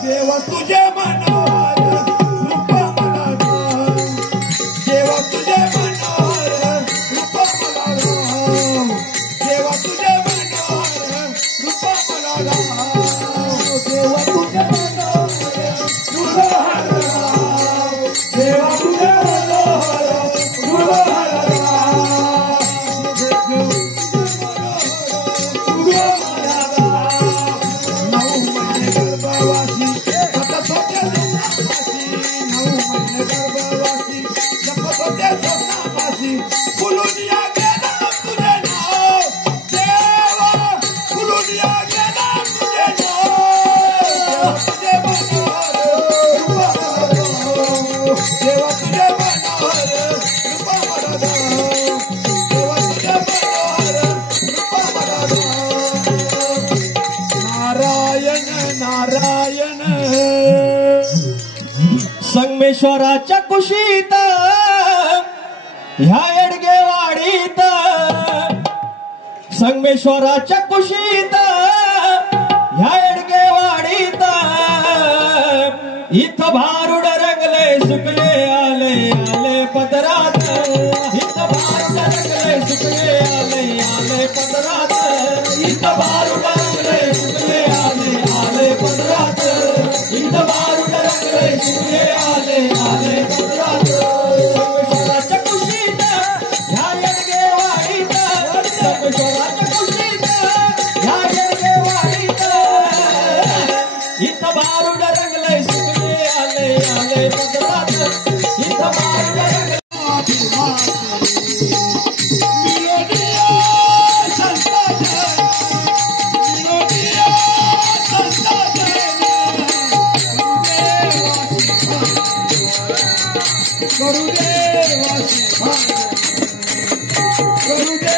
देवा तुझे मनोहर रूप मला लाव. देवा तुझे मनोहर रूप मला लाव. देवा तुझे मनोहर रूप मला लाव. देवा तुझे मनोहर रूप मला लाव. देवा तुझे संगमेश्वराच्या कुशीत ह्या येडगेवाडीत. संगमेश्वराच्या कुशीत ह्या येडगेवाडीत. इथं भारुड रंगले सुकले आले आले पदरात. इथं भारुड रंगले सुकले आले आले पदरात. इथं भारुड रंगले सुकले आले आले पदरात. इथं भारुड रंगले सुकले आले आले पदरात. संगमेश्वराच्या कुशीत ह्या येडगेवाडीत. संगमेश्वराच्या कुशीत ह्या येडगेवाडीत. इथं भारुड रंगले सुकले आले आले पदरात. इथं भारुड रंगले करू दे